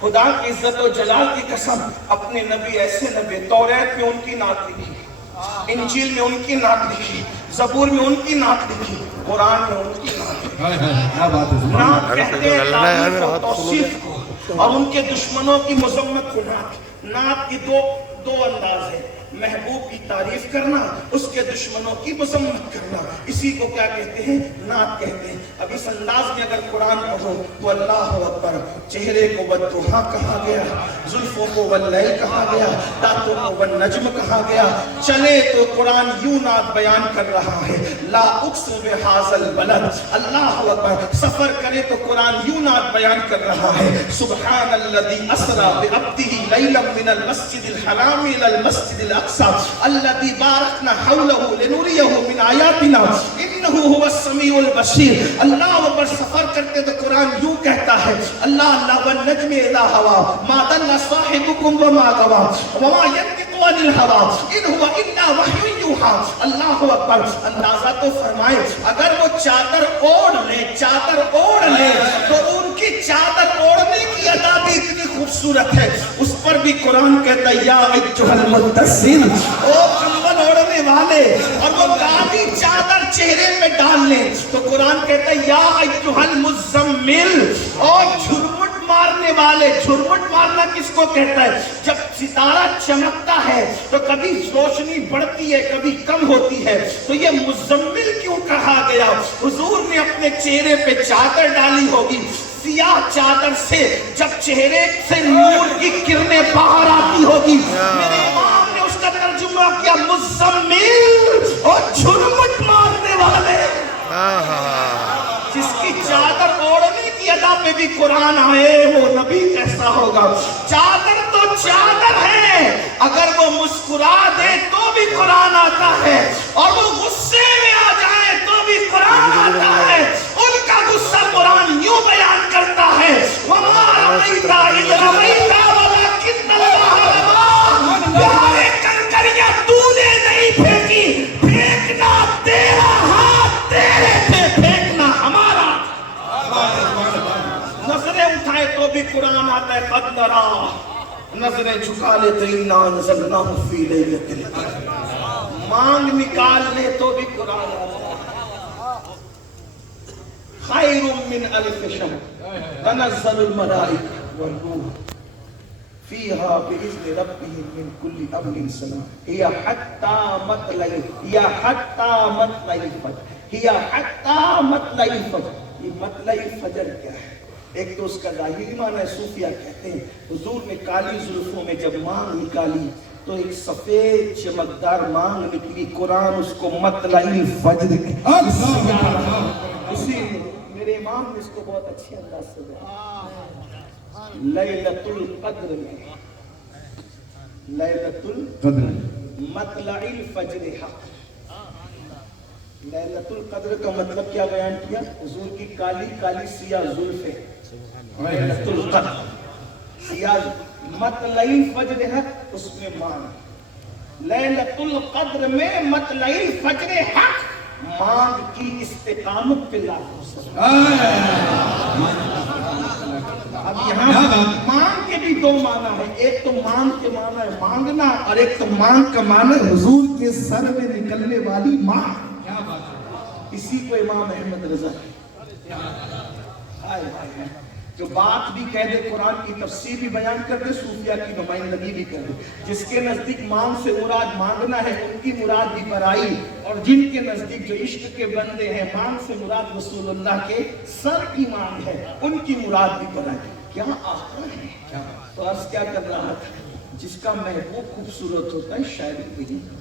خدا کی عزت و جلال کی قسم، اپنے نبی ایسے نبی، توریت میں ان کی نعت لکھی، انجیل میں ان کی نعت لکھی، زبور میں ان کی نعت لکھی، قرآن میں ان کی نعت لکھی۔ نعت کہتے ہیں تعریف و توصیف کو، اور ان کے دشمنوں کی مذمت کو نعت۔ نعت کی دو انداز ہیں، محبوب کی تعریف کرنا، اس کے دشمنوں کی مذمت کرنا، اسی کو کیا کہتے ہیں؟ نعت کہتے ہیں۔ اب اس انداز میں اگر قرآن پڑھو تو اللہ اکبر، چہرے کو والضحیٰ کہا گیا، زلفوں کو واللیل کہا گیا، دانتوں کو والنجم کہا گیا۔ چلے تو قرآن یوں نعت بیان کر رہا ہے، لا اقسم بہذا البلد، اللہ اکبر، سفر کرے تو قرآن یوں نعت بیان کر رہا ہے، سبحان الذی اسری بعبدہ لیلا من المسجد الحرام الی المسجد الاقصی الذی بارکنا حولہ لنریہ من آیاتنا انہ هو السمیع البصیر۔ اللہ اکبر، سفر کرتے تو قرآن یوں کہتا ہے، اللہ والنجم اذا ہوا ما ضل صاحبکم وما غوی وما ینطق عن الہوی ان هو الا وحی یوحی۔ اللہ اکبر، اندازہ تو فرمائے، اگر وہ چادر اوڑھ لے تو ان کی چادر اوڑھنے کی ادا بھی اتنی خوبصورت ہے، اس پر بھی قرآن کہتا ہے یا ایھا المدثر، او کمبل اوڑھنے والے، اور وہ کالی چادر چہرے پہ ڈال لیں تو قرآن کہتا ہے یا ایھا المزمل، اور جھرمٹ مارنے والے۔ جھرمٹ مارنا کس کو کہتا ہے؟ جب ستارہ چمکتا ہے تو کبھی روشنی بڑھتی ہے، کبھی کم ہوتی ہے، تو یہ مزمل کیوں کہا گیا؟ حضور نے اپنے چہرے پہ چادر ڈالی ہوگی، سیاہ چادر سے جب چہرے سے نور کی کرنیں باہر آتی ہوگی، میرے امام نے اس کا ترجمہ کیا مزمل، اور جھرمٹ مارنے والے۔ جس کی چادر اوڑھنے کی ادا پہ بھی قرآن آئے، وہ نبی کیسا ہوگا؟ چادر تو چادر ہے، اگر وہ مسکرا دے تو بھی قرآن آتا ہے، اور وہ غصے میں آ جائے تو بھی قرآن آتا ہے۔ ان کا غصہ قرآن یوں بیان کرتا ہے، وَمَا رَمَيْتَ إِذْ رَمَيْتَ وَلَكِنَّ اللَّهَ رَمَىٰ۔ پیارے کنکریاں تو نے نہیں پھینکی، پھینکنا تیرا ہاتھ تیرے تھے، پھینکنا ہمارا۔ نظریں اٹھائے تو بھی قرآن آتا ہے، قد نرا، نظریں جھکا لے تو اِنَّا أَنزَلْنَاهُ فِي لَيْلَةِ الْقَدْرِ، مانگ نکال لے تو بھی قرآن آتا ہے۔ خیر من الف شہر تنزل الملائکہ والروح فیہا بإذن ربهم من کل امر سلام ہی حتی مطلع الفجر، ہی حتی مطلع الفجر۔ یہ مطلع الفجر کیا ہے؟ ایک تو اس کا ظاہری معنی ہے، صوفیہ کہتے ہیں حضور نے کالی زلفوں میں جب مانگ نکالی تو ایک سفید چمکدار مانگ نکلی، قرآن اس کو مطلع الفجر کہتا ہے۔ اسی میرے امام نے اس کو بہت اچھے انداز سے بیان، لیلۃ القدر میں، لیلۃ القدر مطلع الفجر حق۔ لیلۃ القدر کا مطلب کیا بیان کیا؟ حضور کی کالی کالی سیاہ زلفیں، لیلۃ القدر سیاہ، مطلع الفجر حق اس میں مان، لیلۃ القدر میں مطلع الفجر حق مانگ کی استقامت پہ لاکھوں۔ اب یہاں مانگ کے بھی دو معنی ہے، ایک تو مانگ کے معنی ہے مانگنا، اور ایک تو مانگ کا معنی ہے حضور کے سر میں نکلنے والی مانگ۔ اسی کو امام احمد رضا جو بات بھی کہہ دے، قرآن کی تفسیر بھی بیان کر دے، صوفیہ کی نمائندگی بھی کر دے۔ جس کے نزدیک مانگ سے مراد مانگنا ہے ان کی مراد بھی برائی، اور جن کے نزدیک جو عشق کے بندے ہیں مانگ سے مراد رسول اللہ کے سر کی مانگ ہے، ان کی مراد بھی برائی۔ کیا آخر ہے؟ تو عرض کیا کر رہا تھا، جس کا محبوب خوبصورت ہوتا ہے شاعری بھی نہیں۔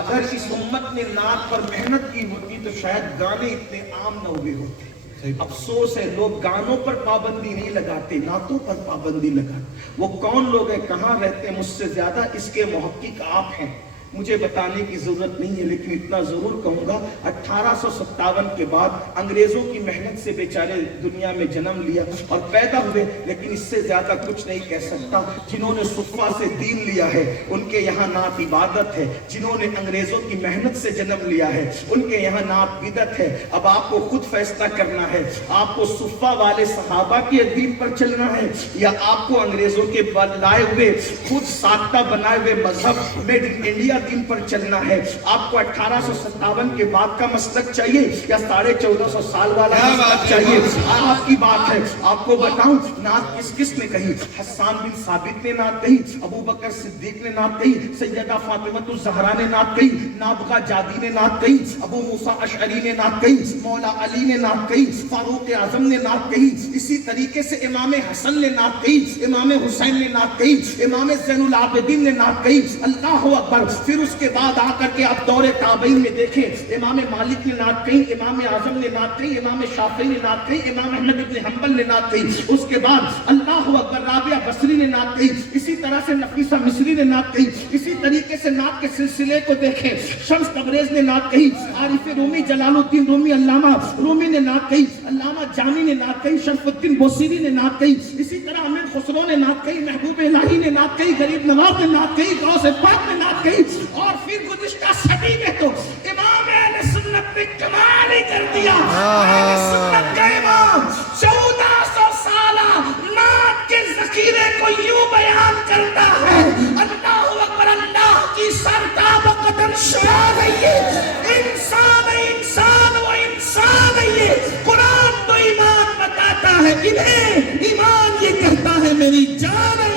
اگر اس امت نے نعت پر محنت کی ہوتی تو شاید گانے اتنے عام نہ ہوئے ہوتے۔ افسوس ہے لوگ گانوں پر پابندی نہیں لگاتے، نعتوں پر پابندی لگاتے۔ وہ کون لوگ ہیں، کہاں رہتے ہیں؟ مجھ سے زیادہ اس کے محقق آپ ہیں۔ مجھے بتانے کی ضرورت نہیں ہے، لیکن اتنا ضرور کہوں گا 1857 کے بعد انگریزوں کی محنت سے بیچارے دنیا میں جنم لیا اور پیدا ہوئے، لیکن اس سے زیادہ کچھ نہیں کہہ سکتا۔ جنہوں نے صفہ سے دین لیا ہے ان کے یہاں نعت عبادت ہے، جنہوں نے انگریزوں کی محنت سے جنم لیا ہے ان کے یہاں نعت بدعت ہے۔ اب آپ کو خود فیصلہ کرنا ہے، آپ کو صفہ والے صحابہ کے دین پر چلنا ہے یا آپ کو انگریزوں کے لائے ہوئے خود ساختہ بنائے ہوئے مذہب میڈ ان انڈیا دین پر چلنا ہے۔ آپ کو 1857 کے بعد کا مسلک چاہیے یا 1450 سال والا مسلک چاہیے؟ آپ کی بات ہے۔ آپ کو بتاؤں نعت کس کس نے کہی؟ حسان بن ثابت نے نعت کہی، ابو بکر صدیق نے نعت کہی، سیدہ فاطمہ الزہرا نے نعت کہی، نابغہ جادی نے نعت کہی، ابو موسیٰ اشعری نے نعت کہی، مولا علی نے نعت کہی، فاروق اعظم نے نعت کہی، اسی طریقے سے امام حسن نے نعت کہی، امام حسین نے نعت کہی، امام زین العابدین نے نعت کہی۔ اللہ اکبر۔ پھر اس کے بعد آ کر کے آپ دور تابعین میں دیکھیں، امام مالک نے نعت کہی، امام اعظم نے نعت کہی، امام شافعی نے نعت کہی، امام احمد بن حنبل نے نعت کہی۔ اس کے بعد اللہ اکبر رابعہ بصری نے نعت کہی، اسی طرح سے نفیسہ مصری نے نعت کہی، اسی طریقے سے نعت کے سلسلے کو دیکھیں، شمس تبریز نے نعت کہی، عارف رومی جلال الدین رومی علامہ رومی نے نعت کہی، علامہ جامی نے نعت کہی، شرف الدین بوصیری نے نعت کہی، اسی طرح امیر خسرو نے نعت کہی، محبوب الہی نے نعت کہی، غریب نواز نے نعت کہی، غوث پاک نے نعت کہی۔ اور پھر گزشتہ صدی میں تو امام اہل سنت نے کمال ہی کر دیا۔ اہل سنت کا امام 1400 سالہ نعت کے ذخیرے کو یوں بیان کرتا ہے، اللہ اکبر، اللہ کی سرتاب قدم شعار ہے یہ، انسان ہے انسان، وہ انسان ہے یہ، قرآن تو ایمان بتاتا ہے، انہیں ایمان یہ کہتا ہے میری جان ہے۔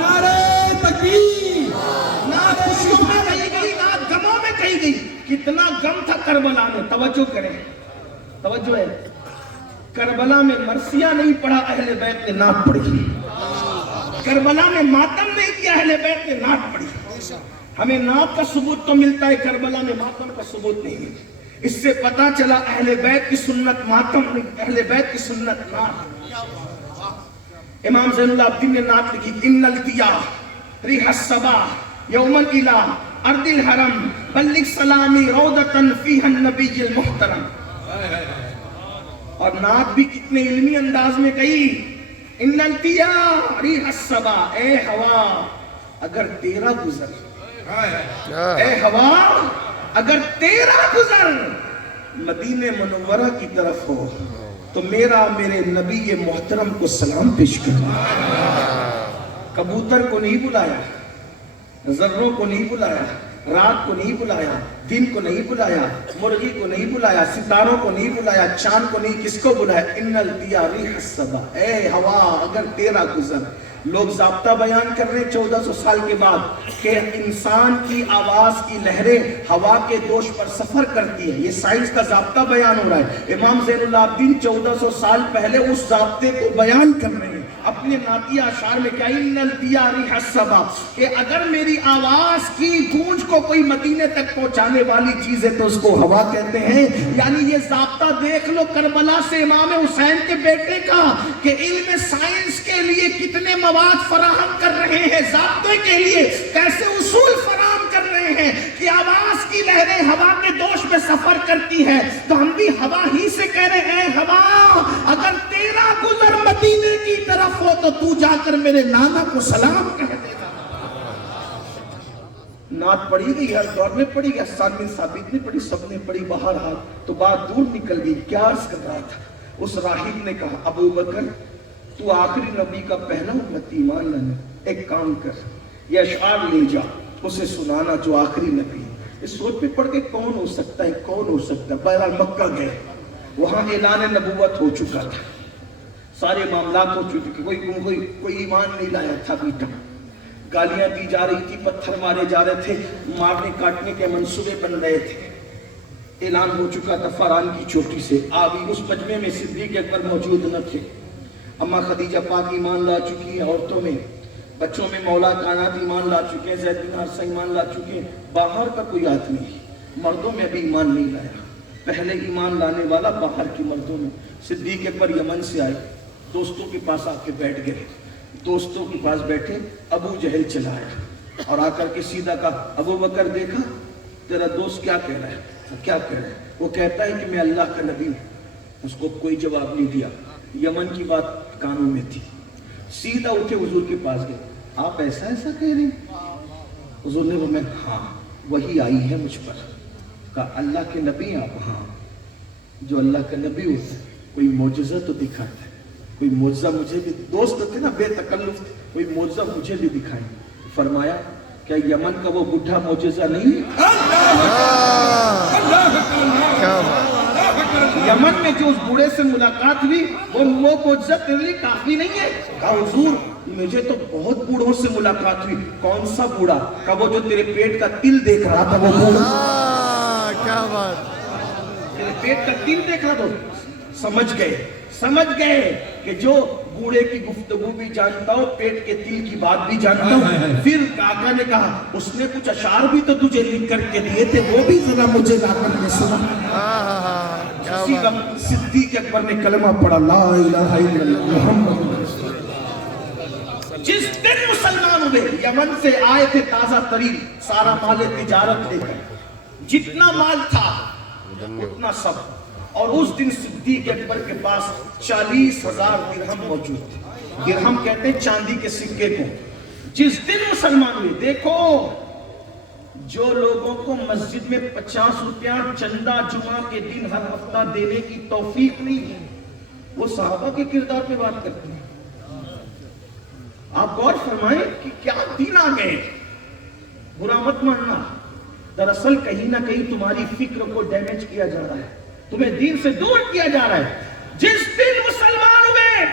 نعرہ تکبیر، نعت خوشیوں میں کہی گئی، نعت غموں میں کہی گئی۔ کتنا غم تھا کربلا میں، توجہ کریں، توجہ ہے، کربلا میں مرثیہ نہیں پڑھا، اہل بیت نے نعت پڑھی۔ کربلا میں ماتم نہیں کیا، اہل بیت نے نعت پڑھی۔ ہمیں نعت کا ثبوت تو ملتا ہے، کربلا میں ماتم کا ثبوت نہیں ہے۔ اس سے پتا چلا اہل بیت کی سنت ماتم نہیں، اہل بیت کی سنت نعت۔ امام زین العابدین نے نعت لکھی، ان التیا ریح الصبا یوم الہ ارض الحرم بلغ سلامی روضۃ فیہا النبی المحترم۔ اور نعت بھی کتنے علمی انداز میں کہی، ان التیا ریح الصبا، اے ہوا اگر تیرا گزر، اے ہوا اگر تیرا گزر مدینہ منورہ کی طرف ہو تو میرے نبی محترم کو سلام پیش کرنا۔ کبوتر کو نہیں بلایا، ذروں کو نہیں بلایا، رات کو نہیں بلایا، دن کو نہیں بلایا، مرغی کو نہیں بلایا، ستاروں کو نہیں بلایا، چاند کو نہیں، کس کو بلایا؟ ان التیا ریح الصبا، اے ہوا اگر تیرا گزر۔ لوگ ضابطہ بیان کر رہے 1400 سال کے بعد کہ انسان کی آواز کی لہریں ہوا کے دوش پر سفر کرتی ہیں، یہ سائنس کا ضابطہ بیان ہو رہا ہے۔ امام زین العابدین 1400 سال پہلے اس ضابطے کو بیان کر رہے ہیں اپنے نعتیہ اشعار میں، کیا ان التیا ریح الصبا، کہ اگر میری آواز کی گونج کو کوئی مدینے تک پہنچانے والی چیز ہے تو اس کو ہوا کہتے ہیں۔ یعنی یہ ضابطہ دیکھ لو کربلا سے امام حسین کے بیٹے کا کہ علم سائنس کے لیے کتنے مواد فراہم کر رہے ہیں، ضابطے کے لیے کیسے اصول فراہم کر رہے ہیں کہ آواز کی لہریں ہوا کے دوش میں سفر کرتی ہے، تو ہم بھی ہوا ہی سے کہہ رہے ہیں، اے ہوا اگر تیرا گزر مدینے کی طرف ہو تو تو جا کر میرے نانا کو سلام کہہ دینا۔ نعت پڑھی گئی، ہر دور میں پڑھی گئی، حسان بن ثابت نے پڑھی، سب نے پڑھی، بہرحال تو بات دور نکل گئی۔ کیا عرض کر رہا تھا؟ اس راہب نے کہا، ابو بکر تو آخری نبی کا پہلا امتی، ایمان لانا، ایک کام کر، یہ اشعار لے جا، اسے سنانا جو آخری نبی ہے۔ اس سوچ پہ پڑھ کے کون ہو سکتا ہے، کون ہو سکتا ہے؟ بہرحال مکہ گئے، وہاں اعلان نبوت ہو چکا تھا، سارے معاملات ہو چکے تھے، کوئی ایمان نہیں لایا تھا ابھی تک، گالیاں دی جا رہی تھی، پتھر مارے جا رہے تھے، مارنے کاٹنے کے منصوبے بن رہے تھے۔ اعلان ہو چکا تھا فاران کی چوٹی سے، آگئی اس مجمع میں صدیق اکبر موجود نہ تھے، اماں خدیجہ پاک ایمان لا چکی ہیں، عورتوں میں بچوں میں مولا کائنات ایمان لا چکے ہیں، زید بن حارثہ ایمان لا چکے ہیں، باہر کا کوئی آدمی مردوں میں ابھی ایمان نہیں لایا، پہلے ایمان لانے والا باہر کی مردوں میں۔ صدیق اکبر یمن سے آئے، دوستوں کے پاس آ کے بیٹھ گئے، دوستوں کے پاس بیٹھے، ابو جہل چلا آیا، اور آ کر کے سیدھا کہا ابو بکر دیکھا تیرا دوست کیا کہہ رہا ہے؟ وہ کیا کہہ رہا ہے؟ وہ کہتا ہے کہ میں اللہ کا نبی ہوں۔ اس کو کوئی جواب نہیں دیا، یمن کی بات کانوں میں تھی۔ سیدھا اٹھے حضور کے پاس گئے، آپ ایسا ایسا کہہ رہے ہیں؟ حضور نے فرمایا ہاں وہی آئی ہے مجھ پر۔ کہا اللہ کے نبی ہیں آپ؟ ہاں۔ جو اللہ کا نبی ہوتا ہے کوئی معجزہ تو دکھاتا ہے، کوئی معجزہ مجھے بھی، دوست تھے نا بے تکلف، کوئی معجزہ مجھے بھی دکھائیں۔ فرمایا کیا یمن کا وہ بڈھا معجزہ نہیں ہے؟ یمن میں جو اس بوڑھے سے ملاقات ہوئی وہ معجزہ تیرے لیے کافی نہیں ہے؟ کہا حضور مجھے تو بہت بوڑھوں سے ملاقات ہوئی۔ کون سا بوڑھا؟ کہا وہ جو تیرے پیٹ کا تل دیکھ رہا تھا وہ بوڑھا۔ کیا بات، تیرے پیٹ کا تل دیکھ رہا تھا۔ سمجھ گئے کہ جو بوڑھے کی گفتگو بھی جانتا ہو، پیٹ کے تل کی بات بھی جانتا ہو۔ پھر آقا نے کہا اس نے کچھ اشعار بھی تو تجھے لکھ کر کے دیے تھے، وہ بھی ذرا مجھے لا کر کے سنا۔ اسی وقت صدیق اکبر نے کلمہ پڑھا لا الہ الا اللہ محمد رسول اللہ۔ جس دن مسلمان ہوئے، یمن سے آئے تھے تازہ ترین، سارا مال تجارت لے کر، جتنا مال تھا اتنا سب، اور اس دن صدیق اکبر کے پاس 40,000 درہم موجود تھے۔ درہم کہتے ہیں چاندی کے سکے کو۔ جس دن مسلمان ہوئے، دیکھو جو لوگوں کو مسجد میں 50 روپیہ چندہ جمعہ کے دن ہر ہفتہ دینے کی توفیق نہیں ہے، وہ صحابہ کے کردار پہ بات کرتے ہیں۔ آپ غور فرمائیں کہ کیا دن آ گئے۔ برا مت ماننا، دراصل کہیں نہ کہیں تمہاری فکر کو ڈیمیج کیا جا رہا ہے، تمہیں دین سے دور کیا جا رہا ہے۔ جس دن مسلمان ہوئے،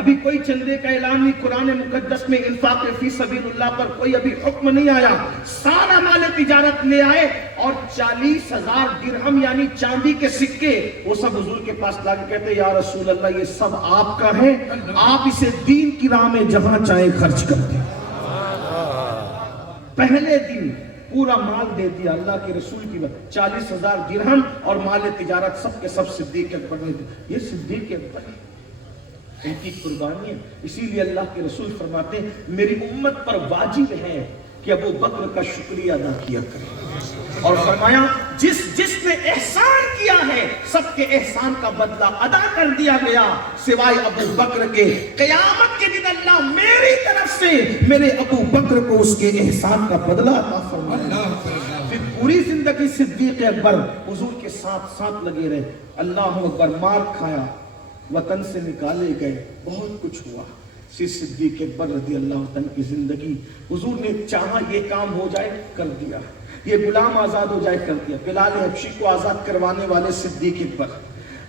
ابھی کوئی چندے کا اعلان نہیں، قرآن مقدس میں انفاق فی سبیل اللہ پر کوئی ابھی حکم نہیں آیا، سارا مال تجارت لے آئے اور 40,000 درہم یعنی چاندی کے سکے وہ سب حضور کے پاس لا کے کہتے یا رسول اللہ یہ سب آپ کا ہے، آپ اسے دین کی راہ میں جہاں چاہیں خرچ کر دیں۔ پہلے دن پورا مال دے دیا اللہ کے رسول کی بات، 40,000 درہم اور مال تجارت سب کے سب صدیق اکبر نے دیا۔ یہ صدیق اکبر ہے، ان کی قربانی ہے۔ اسی لیے اللہ کے رسول فرماتے ہیں میری امت پر واجب ہے کہ ابو بکر کا شکریہ ادا کیا کرے، اور فرمایا جس نے احسان کیا ہے سب کے احسان کا بدلہ ادا کر دیا گیا سوائے ابو بکر کے۔ قیامت کے دن اللہ میری طرف سے میرے ابو بکر کو اس کے احسان کا بدلہ عطا فرمائے۔ پھر پوری زندگی صدیق اکبر حضور کے ساتھ لگے رہے، اللہ اکبر، مار کھایا، وطن سے نکالے گئے، بہت کچھ ہوا۔ صدیق اکبر رضی اللہ عنہ کی زندگی، حضور نے چاہا یہ کام ہو جائے کر دیا، یہ غلام آزاد ہو جائے کر دیا۔ بلال حبشی کو آزاد کروانے والے صدیق اکبر،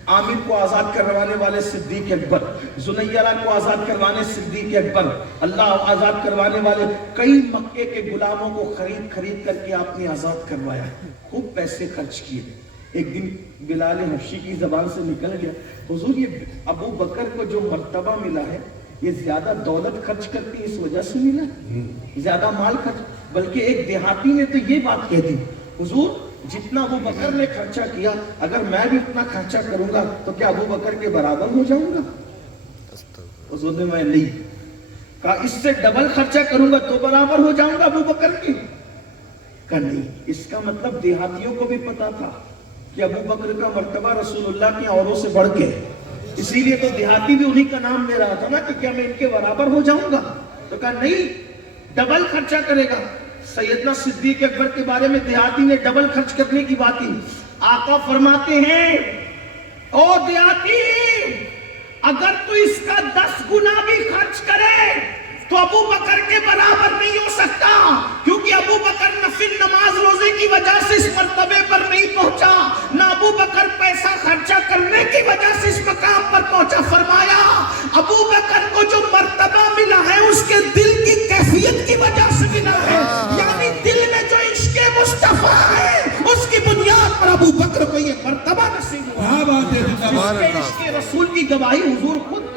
عامر کو آزاد کروانے والے صدیق اکبر، زنیرہ کو آزاد کروانے صدیق اکبر، اللہ آزاد کروانے والے، کئی مکے کے غلاموں کو خرید کر کے آپ نے آزاد کروایا، خوب پیسے خرچ کیے۔ ایک دن بلال حبشی کی زبان سے نکل گیا حضور یہ ابو بکر کو جو مرتبہ ملا ہے یہ زیادہ دولت خرچ کرتی اس وجہ سے ملا، زیادہ مال خرچ، بلکہ ایک دیہاتی نے تو یہ بات کہہ دی حضور جتنا ابو بکر نے خرچہ کیا اگر میں بھی اتنا خرچہ کروں گا تو کیا ابو بکر کے برابر ہو جاؤں گا؟ حضور نے میں نہیں کہا، اس سے ڈبل خرچہ کروں گا تو برابر ہو جاؤں گا ابو بکر کی؟ کہا نہیں، اس کا مطلب دیہاتیوں کو بھی پتا تھا کہ ابو بکر کا مرتبہ رسول اللہ کی اوروں سے بڑھ کے، اسی لیے تو دیہاتی بھی انہی کا نام لے رہا تھا نا کہ کیا میں ان کے برابر ہو جاؤں گا؟ تو کہا نہیں، ڈبل خرچہ کرے گا۔ سیدنا صدیق اکبر کے بارے میں دیہاتی نے ڈبل خرچ کرنے کی بات کی۔ آقا فرماتے ہیں او دیہاتی اگر تو اس کا 10 گنا بھی خرچ کرے تو ابو بکر کے برابر نہیں ہو سکتا، کیونکہ ابو بکر نفل نماز روزے کی وجہ سے اس مرتبے پر نہیں پہنچا، نہ ابو بکر پیسہ خرچہ کرنے کی وجہ سے اس مقام پر پہنچا۔ فرمایا ابو بکر کو جو مرتبہ ملا ہے اس کے دل کی کیفیت کی وجہ سے ملا ہے، یعنی دل میں جو عشق مصطفیٰ ہے اس کی بنیاد پر ابو بکر کو یہ مرتبہ نصیب ہوا۔ جس کے عشق رسول کی گواہی حضور خود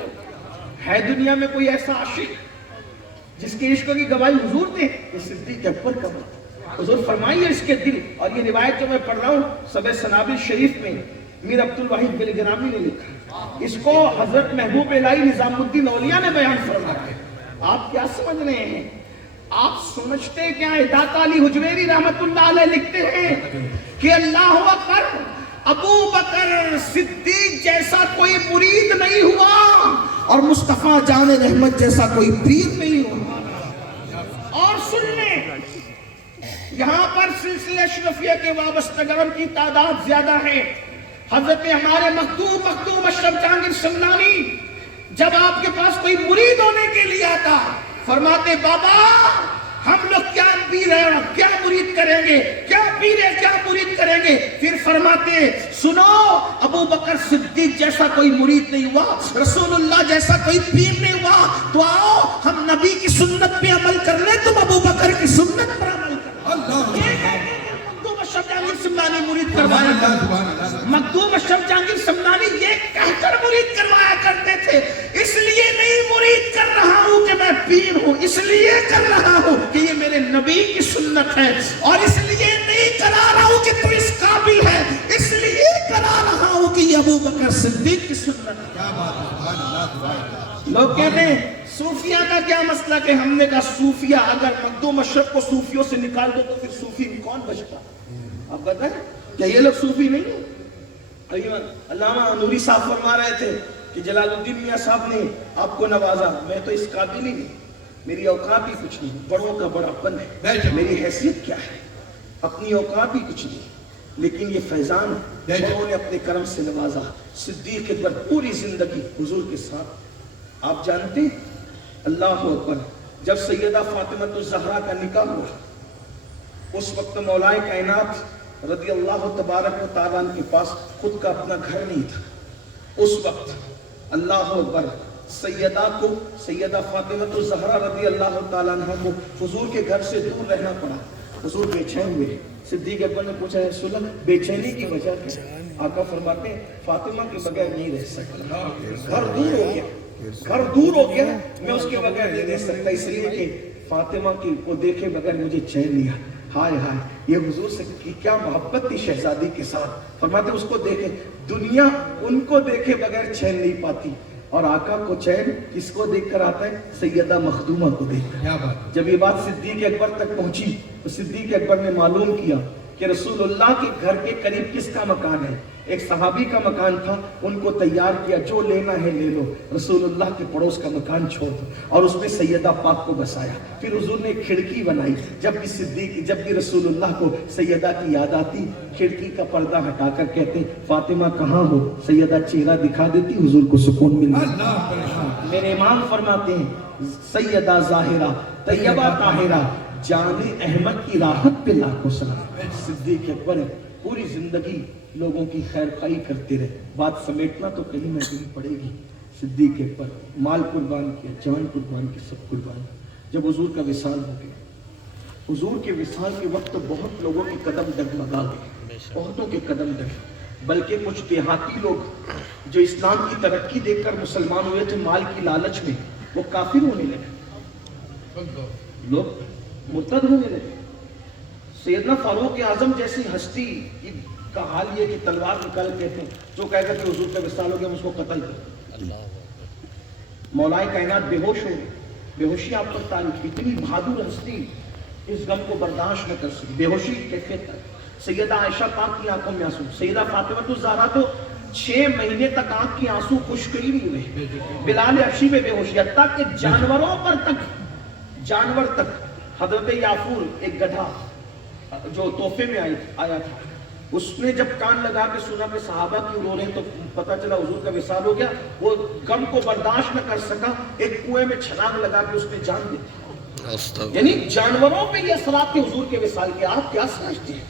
ہے، دنیا میں کوئی ایسا عاشق جس کے عشق کی گواہی حضور دے، یہ صدیق اکبر کا بات۔ حضور فرمائیے اس کے دل، اور یہ روایت جو میں پڑھ رہا ہوں سبع سنابل شریف میں میر عبد الواحد بلگرامی نے لکھا، اس کو حضرت محبوب الہی نظام الدین اولیاء نے بیان فرمایا ہے۔ آپ کیا سمجھ رہے ہیں؟ آپ سمجھتے کیا ہے؟ داتا علی حجویری رحمت اللہ علیہ لکھتے ہیں کہ اللہ اکبر، ابو بکر صدیق جیسا کوئی مرید نہیں ہوا اور مصطفیٰ جان رحمت جیسا کوئی پیر نہیں ہوا۔ اور سن لیں، یہاں پر سلسلہ اشرفیہ کے وابستگان کی تعداد زیادہ ہے۔ حضرت ہمارے مخدوم اشرف جہانگیر سمنانی جب آپ کے پاس کوئی مرید ہونے کے لیے آتا، فرماتے بابا ہم لوگ کیا پیر ہیں، کیا مرید کریں گے، کیا پیر ہے، کیا مرید کریں گے؟ پھر فرماتے سنو، ابو بکر صدیق جیسا کوئی مرید نہیں ہوا، رسول اللہ جیسا کوئی پیر نہیں ہوا، تو آؤ ہم نبی کی سنت پہ عمل کر لیں، تم ابو بکر کی سنت پر عمل کرو۔ مخدوم اشرف جہانگیر سمنانی مرید کروایا کرتے، مخدوم اشرف جہانگیر سمنانی یہ کہہ کر مرید کروایا کرتے تھے، اس لیے نہیں مرید کر رہا ہوں کہ میں پیر ہوں، اس لیے کر رہا ہوں کہ یہ میرے نبی کی سنت ہے، اور اس لیے نہیں کرا رہا ہوں کہ تو اس قابل ہے، اس لیے کرا رہا ہوں کہ یہ ابو بکر صدیق کی سنت ہے۔ لوگ کہتے ہیں صوفیہ کا کیا مسئلہ، کہ ہم نے کہا صوفیہ اگر مخدوم اشرف کو صوفیوں سے نکال دو تو پھر صوفی میں کون بچتا؟ آپ بتائیں کیا یہ لوگ صوفی نہیں ہیں؟ علامہ نوری صاحب فرما رہے تھے کہ جلال الدین میاں صاحب نے آپ کو نوازا، میں تو اس قابل ہی نہیں، میری اوقات ہی کچھ نہیں، بڑوں کا بڑا پن ہے، میری حیثیت کیا ہے، اپنی اوقات ہی کچھ نہیں، لیکن یہ فیضان بڑوں نے اپنے کرم سے نوازا۔ صدیق اکبر پوری زندگی حضور کے ساتھ۔ آپ جانتے ہیں اللہ اکبر، جب سیدہ فاطمہ الزہرا کا نکاح ہوا، اس وقت مولا کائنات رضی اللہ تبارک و تعالیٰ کے پاس خود کا اپنا گھر نہیں تھا۔ اس وقت اللہ اکبر سیدہ کو، سیدہ فاطمہ الزہرا رضی اللہ تعالیٰ عنہ کو حضور کے گھر سے دور رہنا پڑا۔ حضور بے چین ہوئے۔ صدیق اکبر نے پوچھا ہے رسول اللہ بے چینی کی وجہ کیا؟ آقا فرماتے ہیں فاطمہ کے بغیر نہیں رہ سکتا، گھر دور ہو گیا، گھر دور ہو گیا، میں اس کے بغیر نہیں رہ سکتا، اس لیے کہ فاطمہ کو دیکھے بغیر مجھے چین نہیں آتا۔ ہائے ہائے، یہ حضور سے کیا محبت تھی شہزادی کے ساتھ۔ فرماتے اس کو دیکھے، دنیا ان کو دیکھے بغیر چین نہیں پاتی، اور آقا کو چین کس کو دیکھ کر آتا ہے؟ سیدہ مخدومہ کو دیکھ کر۔ جب یہ بات صدیق اکبر تک پہنچی تو صدیق اکبر نے معلوم کیا کہ رسول اللہ کے گھر کے قریب کس کا مکان ہے۔ ایک صحابی کا مکان تھا، ان کو تیار کیا، جو لینا ہے لے لو، رسول اللہ کے پڑوس کا مکان چھوڑ دو، اور اس میں سیدہ پاک کو بسایا۔ پھر حضور نے ایک کھڑکی بنائی، جب بھی رسول اللہ کو سیدہ کی یاد آتی، کھڑکی کا پردہ ہٹا کر کہتے فاطمہ کہاں ہو، سیدہ چہرہ دکھا دیتی، حضور کو سکون مل جاتا۔ میرے امام فرماتے ہیں سیدہ ظاہرہ طیبہ طاہرہ جان احمد کی راحت پہ لاکھوں سلام۔ صدیق اکبر پوری زندگی لوگوں کی خیر خواہی کرتے رہے۔ بات سمیٹنا تو کہیں نہ کہیں پڑے گی۔ صدیق اکبر مال قربان کیا، جان قربان کی، سب قربان۔ جب حضور کا وصال ہو گیا، حضور کے وصال کے وقت بہت لوگوں کے قدم ڈگمگا گئے، بہتوں کے قدم ڈگے، بلکہ کچھ دیہاتی لوگ جو اسلام کی ترقی دیکھ کر مسلمان ہوئے تھے، مال کی لالچ میں وہ کافر ہونے لگے، لوگ مرتد ہونے لگے۔ سیدنا فاروق اعظم جیسی ہستی کا حال یہ کہ تلوار نکال کہتے ہیں، جو کہہ کر کہ حضور کا وصال ہو گیا ہم اس کو قتل کر۔ مولا کائنات بے ہوش ہو گئے، بے ہوشی آپ پر تعلق، اتنی بہادر ہستی اس غم کو برداشت نہ کر سکی، بے ہوشی کیفیت تک۔ سیدہ عائشہ پاک کی آنکھوں میں آنسو، سیدہ فاطمہ الزہرا تو 6 مہینے تک آنکھ کی آنسو خشک ہی نہیں ہوئے، بلال حبشی میں بے ہوشی، حتیٰ کہ جانوروں پر تک، جانور تک۔ حضرت یافور ایک گدھا جو تحفے میں آیا تھا، اس نے جب کان لگا کے سنا کہ صحابہ کیوں رو رہے ہیں تو پتہ چلا حضور کا وصال ہو گیا، وہ غم کو برداشت نہ کر سکا، ایک کنویں میں چھلانگ لگا کے اس نے جان دی۔ یعنی جانوروں پہ یہ اثرات تھے حضور کے وصال کے۔ آپ کیا سمجھتے ہیں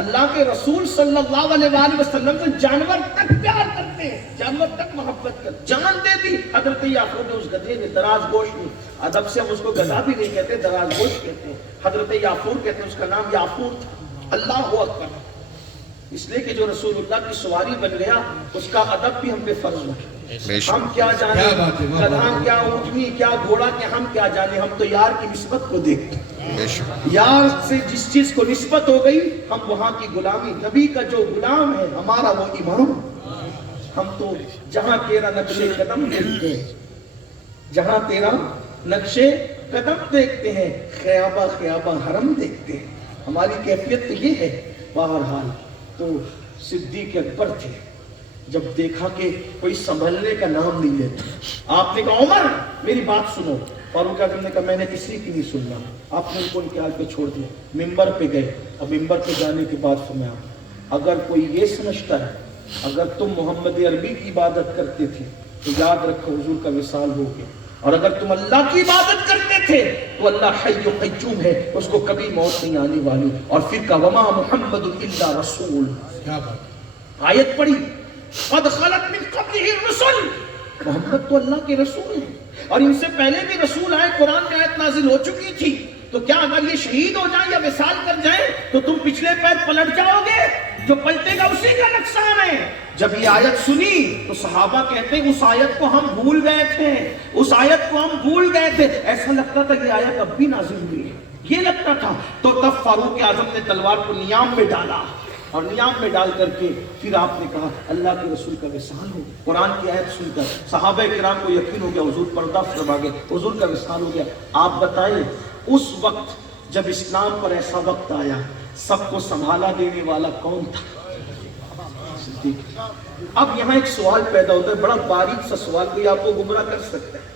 اللہ کے رسول صلی اللہ علیہ وآلہ وسلم سے جانور تک پیار کرتے ہیں، جانور تک محبت کرتے، جان دے دی حضرت یعقوب نے اس گدھے نے، دراز گوش میں، ادب سے ہم اس کو گدھا بھی نہیں کہتے، دراز گوش کہتے ہیں، حضرت یعقوب کہتے ہیں، اس کا نام یعقوب تھا۔ اللہ اکبر، اس لیے کہ جو رسول اللہ کی سواری بن گیا اس کا ادب بھی ہم پہ فرض رکھے۔ ہم کیا جانے گدھا کیا اونٹنی کیا گھوڑا کیا، ہم کیا جانے، ہم تو یار کی نسبت کو دیکھتے ہیں، یار سے جس چیز کو نسبت ہو گئی ہم وہاں کی غلامی، نبی کا جو غلام ہے ہمارا وہ امام۔ ہم تو جہاں تیرا نقش قدم دیکھتے ہیں، جہاں تیرا نقش قدم دیکھتے ہیں، خیابہ خیابہ حرم دیکھتے ہیں. ہماری کیفیت تو یہ ہے. بہرحال تو صدیق اکبر تھے، جب دیکھا کہ کوئی سنبھلنے کا نام نہیں لیتا، آپ نے کہا عمر میری بات سنو. فاروق اعظم نے کہا میں نے کسی کی نہیں سننا. آپ نے ان کو ان کے حال پہ چھوڑ دیا. ممبر پہ گئے اور ممبر پہ جانے کے بعد فرمایا اگر کوئی یہ سمجھتا ہے اگر تم محمد عربی کی عبادت کرتے تھے تو یاد رکھو حضور کا وصال ہو گیا، اور اگر تم اللہ کی عبادت کرتے تھے تو اللہ حی و قیوم ہے، اس کو کبھی موت نہیں آنے والی. اور پھر کہا وما محمد الا رسول. کیا بات، آیت پڑھی قد خلت من قبلہ الرسل، محمد تو اللہ کے رسول ہیں اور ان سے پہلے بھی رسول آئے، قرآن کی آیت نازل ہو چکی تھی. تو کیا اگر یہ شہید ہو جائیں یا وصال کر جائیں تو تم پچھلے پیر پلٹ جاؤ گے؟ جو پلٹے گا اسی کا نقصان ہے. جب یہ آیت سنی تو صحابہ کہتے ہیں اس آیت کو ہم بھول گئے تھے، اس آیت کو ہم بھول گئے تھے. ایسا لگتا تھا کہ آیت اب بھی نازل ہوئی ہے، یہ لگتا تھا. تو تب فاروق اعظم نے تلوار کو نیام میں ڈالا اور نیام میں ڈال کر کے پھر آپ نے کہا اللہ کے رسول کا وصال ہو. قرآن کی آیت سن کر صحابہ کرام کو یقین ہو گیا حضور پردہ فرما گئے، حضور کا وصال ہو گیا. آپ بتائیں اس وقت جب اسلام پر ایسا وقت آیا سب کو سنبھالا دینے والا کون تھا؟ صدیق. اب یہاں ایک سوال پیدا ہوتا ہے، بڑا باریک سا سوال، کوئی آپ کو گمراہ کر سکتا ہے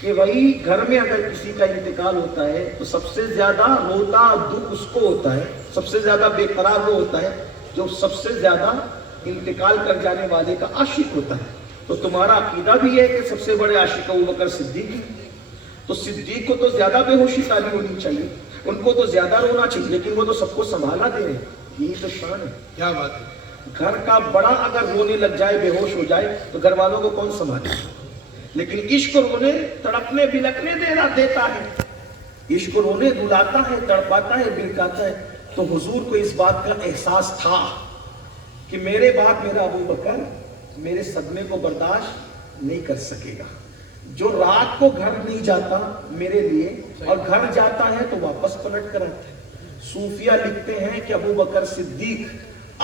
کہ وہی گھر میں اگر کسی کا انتقال ہوتا ہے تو سب سے زیادہ روتا دکھ اس کو ہوتا ہے، سب سے زیادہ بے قرار وہ ہوتا ہے جو سب سے زیادہ انتقال کر جانے والے کا عاشق ہوتا ہے. تو تمہارا عقیدہ بھی ہے کہ سب سے بڑے عاشق ابوبکر صدیق ہیں. تو صدیق کو تو زیادہ بے ہوشی تاری ہونی چاہیے، ان کو تو زیادہ رونا چاہیے، لیکن وہ تو سب کو سنبھالا دے رہے ہیں. یہی تو شان ہے. کیا بات ہے. گھر کا بڑا اگر رونے لگ جائے، بے ہوش ہو جائے تو گھر والوں کو کون سنبھالے؟ لیکن عشق رونے تڑپنے بلکنے دیتا ہے، عشق رونے رلاتا ہے، تڑپاتا ہے، بلکاتا ہے. تو حضور کو اس بات کا احساس تھا کہ میرے بعد میرا ابوبکر میرے صدمے کو برداشت نہیں کر سکے گا. جو رات کو گھر نہیں جاتا میرے لیے اور گھر جاتا ہے تو واپس پلٹ کر آتا ہے. صوفیہ لکھتے ہیں کہ ابوبکر صدیق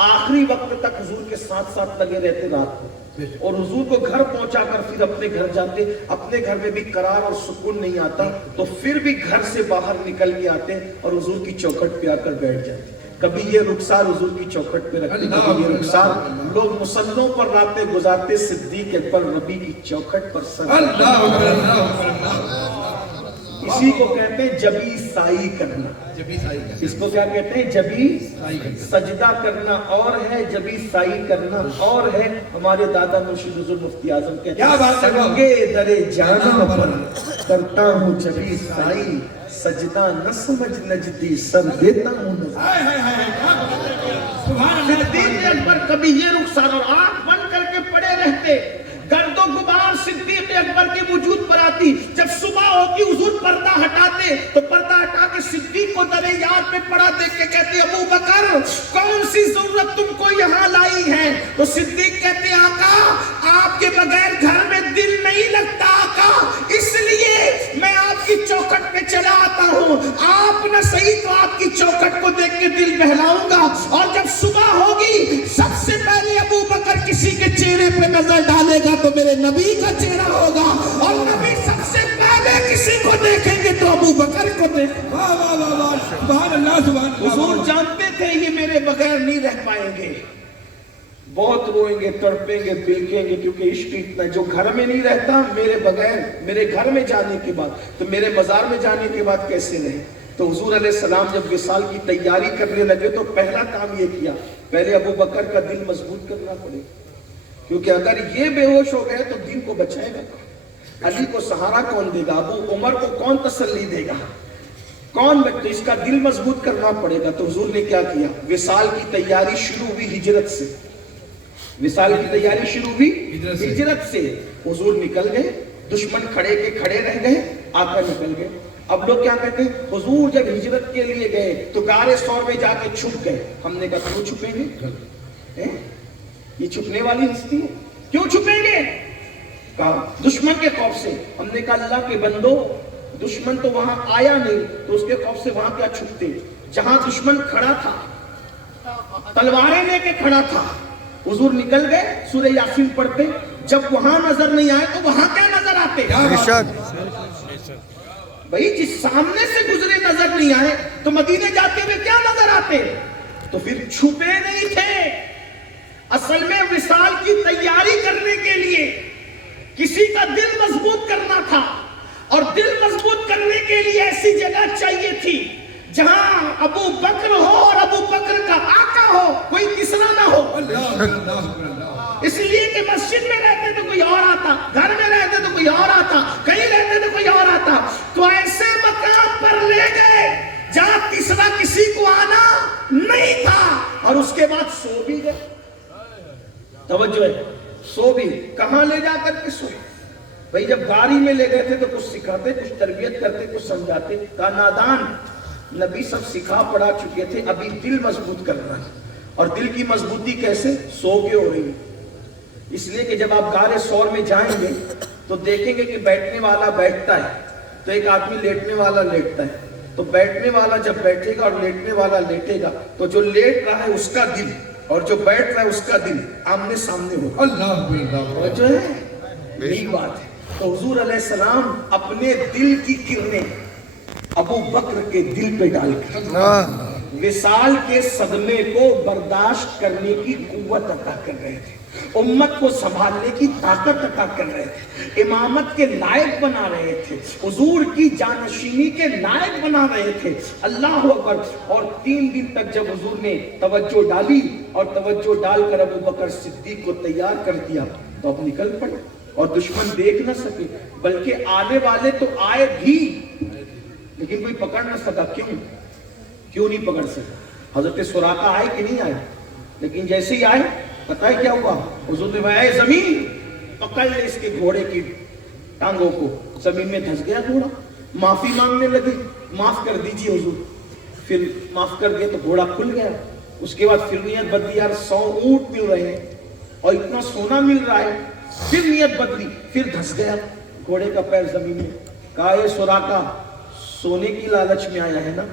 آخری وقت تک حضور کے ساتھ ساتھ لگے رہتے رات کو، اور حضور کو گھر پہنچا کر پھر اپنے گھر جاتے. اپنے گھر میں بھی قرار اور سکون نہیں آتا تو پھر بھی گھر سے باہر نکل کے آتے اور حضور کی چوکھٹ پہ آ کر بیٹھ جاتے. کبھی یہ رخسار حضور کی چوکھٹ پہ رکھتے، کبھی یہ رخسار لوگ مصلوں پر راتیں گزارتے، صدیق اکبر نبی کی چوکھٹ پر سر. اسی کو کہتے ہیں جبی سائی کرنا. اس کو کیا کہتے ہیں؟ جبی سجدہ کرنا اور ہے، جبی سائی کرنا اور ہے. ہمارے دادا مرشد حضور مفتی اعظم کہتے ہیں سنگے درے جانا پر کرتا ہوں جبی سائی، سجدہ نہ سمجھ نجدی سر دیتا ہوں. صدیق اکبر کبھی یہ رخسار اور آنکھ بند کر کے پڑے رہتے. گرد و غبار صدیق اکبر کے وجود پر آتی. جب صبح ہوتی حضور پردہ ہٹاتے تو پردہ ہٹا کے صدیق کو درے یاد میں پڑا دیکھ کے کہتے ابوبکر کون سی ضرورت تم کو یہاں لائی ہے؟ تو صدیق کہتے آقا آپ کے بغیر گھر میں دل نہیں لگتا آقا، اس لیے میں آپ کی چوکھٹ پہ چلا آتا ہوں. آپ نہ صحیح تو آپ کی چوکھٹ کو دیکھ کے دل بہلاؤں گا. اور جب صبح ہوگی سب سے پہلے ابوبکر کسی کے چہرے پہ نظر ڈالے گا تو میرے نبی کا چہرہ ہوگا، اور نبی سب سے پہلے کسی کو دیکھیں گے تو ابوبکر کو دیکھیں. سبحان اللہ سبحان اللہ. حضور جانتے تھے یہ میرے بغیر نہیں رہ پائیں گے، بہت روئیں گے، تڑپیں گے، بلکیں گے، کیونکہ عشق اتنا جو گھر میں نہیں رہتا میرے بغیر، میرے گھر میں جانے کے بعد تو میرے مزار میں جانے کے بعد کیسے رہے. تو حضور علیہ السلام جب وصال کی تیاری کرنے لگے تو پہلا کام یہ کیا، پہلے ابوبکر کا دل مضبوط کرنا پڑے، کیونکہ اگر یہ بے ہوش ہو گئے تو دین کو بچائے گا کون؟ علی کو سہارا کون دے گا؟ ابو عمر کو کون تسلی دے گا؟ کون؟ تو اس کا دل مضبوط کرنا پڑے گا. تو حضور نے کیا کیا؟ وصال کی تیاری شروع ہوئی ہجرت سے. وصال کی تیاری شروع ہوئی ہجرت سے. حضور نکل گئے، دشمن کھڑے کے کھڑے رہ گئے، آقا نکل گئے. اب لوگ کیا کہتے ہیں حضور جب ہجرت کے لیے گئے تو غار ثور میں جا کے چھپ گئے. ہم نے کہا کیوں چھپیں گے؟ یہ چھپنے والی ہستی ہے، کیوں چھپیں گے؟ کہا دشمن کے خوف سے. ہم نے کہا اللہ کے بندو دشمن تو وہاں آیا نہیں تو اس کے خوف سے وہاں کیا چھپتے؟ جہاں دشمن کھڑا تھا تلواریں لے کے کھڑا تھا. حضور نکل گئے، سورہ یاسین پڑھتے. جب وہاں نظر نہیں آئے تو وہاں کیا نظر آتے؟ بھائی جس سامنے سے گزرے نظر نہیں آئے تو مدینے جاتے ہوئے کیا نظر آتے؟ تو پھر چھپے نہیں تھے. اصل میں وصال کی تیاری کرنے کے لیے کسی کا دل مضبوط کرنا تھا, اور دل مضبوط کرنے کے لیے ایسی جگہ چاہیے تھی جہاں ابو بکر ہو اور ابو بکر کا آقا ہو, کوئی تیسرا نہ ہو. اس لیے کہ مسجد میں رہتے تو کوئی اور آتا, گھر میں رہتے تو کوئی اور آتا, کہیں رہتے تو کوئی اور آتا. تو ایسے مقام پر لے گئے جہاں تیسرا کسی کو آنا نہیں تھا, اور اس کے بعد سو بھی گئے. توجہ ہے, سو بھی. کہاں لے جا کر کے سوئے؟ بھئی جب گاڑی میں لے گئے تھے تو کچھ سکھاتے, کچھ تربیت کرتے, کچھ سمجھاتے. کہا نادان, نبی سب سکھا پڑھا چکے تھے, ابھی دل مضبوط کرنا ہے. اور دل کی مضبوطی کیسے؟ سو کے ہو رہی ہے. اس لیے کہ جب آپ غار ثور میں جائیں گے تو دیکھیں گے کہ بیٹھنے والا بیٹھتا ہے تو ایک آدمی لیٹنے والا لیٹتا ہے. تو بیٹھنے والا جب بیٹھے گا اور لیٹنے والا لیٹے گا تو جو لیٹ رہا ہے اس کا دل اور جو بیٹھ رہا ہے اس کا دل آمنے سامنے ہوگا. اللہ جو ہے یہی بات ہے. تو حضور علیہ السلام اپنے دل کی کرنیں ابو بکر کے دل پہ ڈال کر وصال کے صدمے کو برداشت کرنے کی قوت عطا کر رہے تھے, امت کو سنبھالنے کی طاقت عطا کر رہے تھے, امامت کے لائق بنا رہے تھے, حضور کی جانشینی کے لائق بنا رہے تھے. اللہ اکبر. اور 3 دن تک جب حضور نے توجہ ڈالی اور توجہ ڈال کر ابو بکر صدیق کو تیار کر دیا تو اب نکل پڑے, اور دشمن دیکھ نہ سکے, بلکہ آنے والے تو آئے بھی لیکن کوئی پکڑ نہ سکا. کیوں نہیں پکڑ سکا؟ حضرت سراقہ آئے کہ نہیں آئے, لیکن جیسے ہی آئے پتہ ہے کیا ہوا؟ حضور نے فرمایا زمین پکڑ لے اس کے گھوڑے کی ٹانگوں کو. زمین میں دھس گیا گھوڑا. معافی مانگنے لگے, معاف کر دیجیے حضور. پھر معاف کر دیا تو گھوڑا کھل گیا. اس کے بعد پھر نیت بدلی, یار 100 اونٹ مل رہے ہیں اور اتنا سونا مل رہا ہے. پھر نیت بدلی, پھر دھس گیا گھوڑے کا پیر زمین میں. کہا اے سراقہ, سونے کی لالچ میں آیا ہے نا,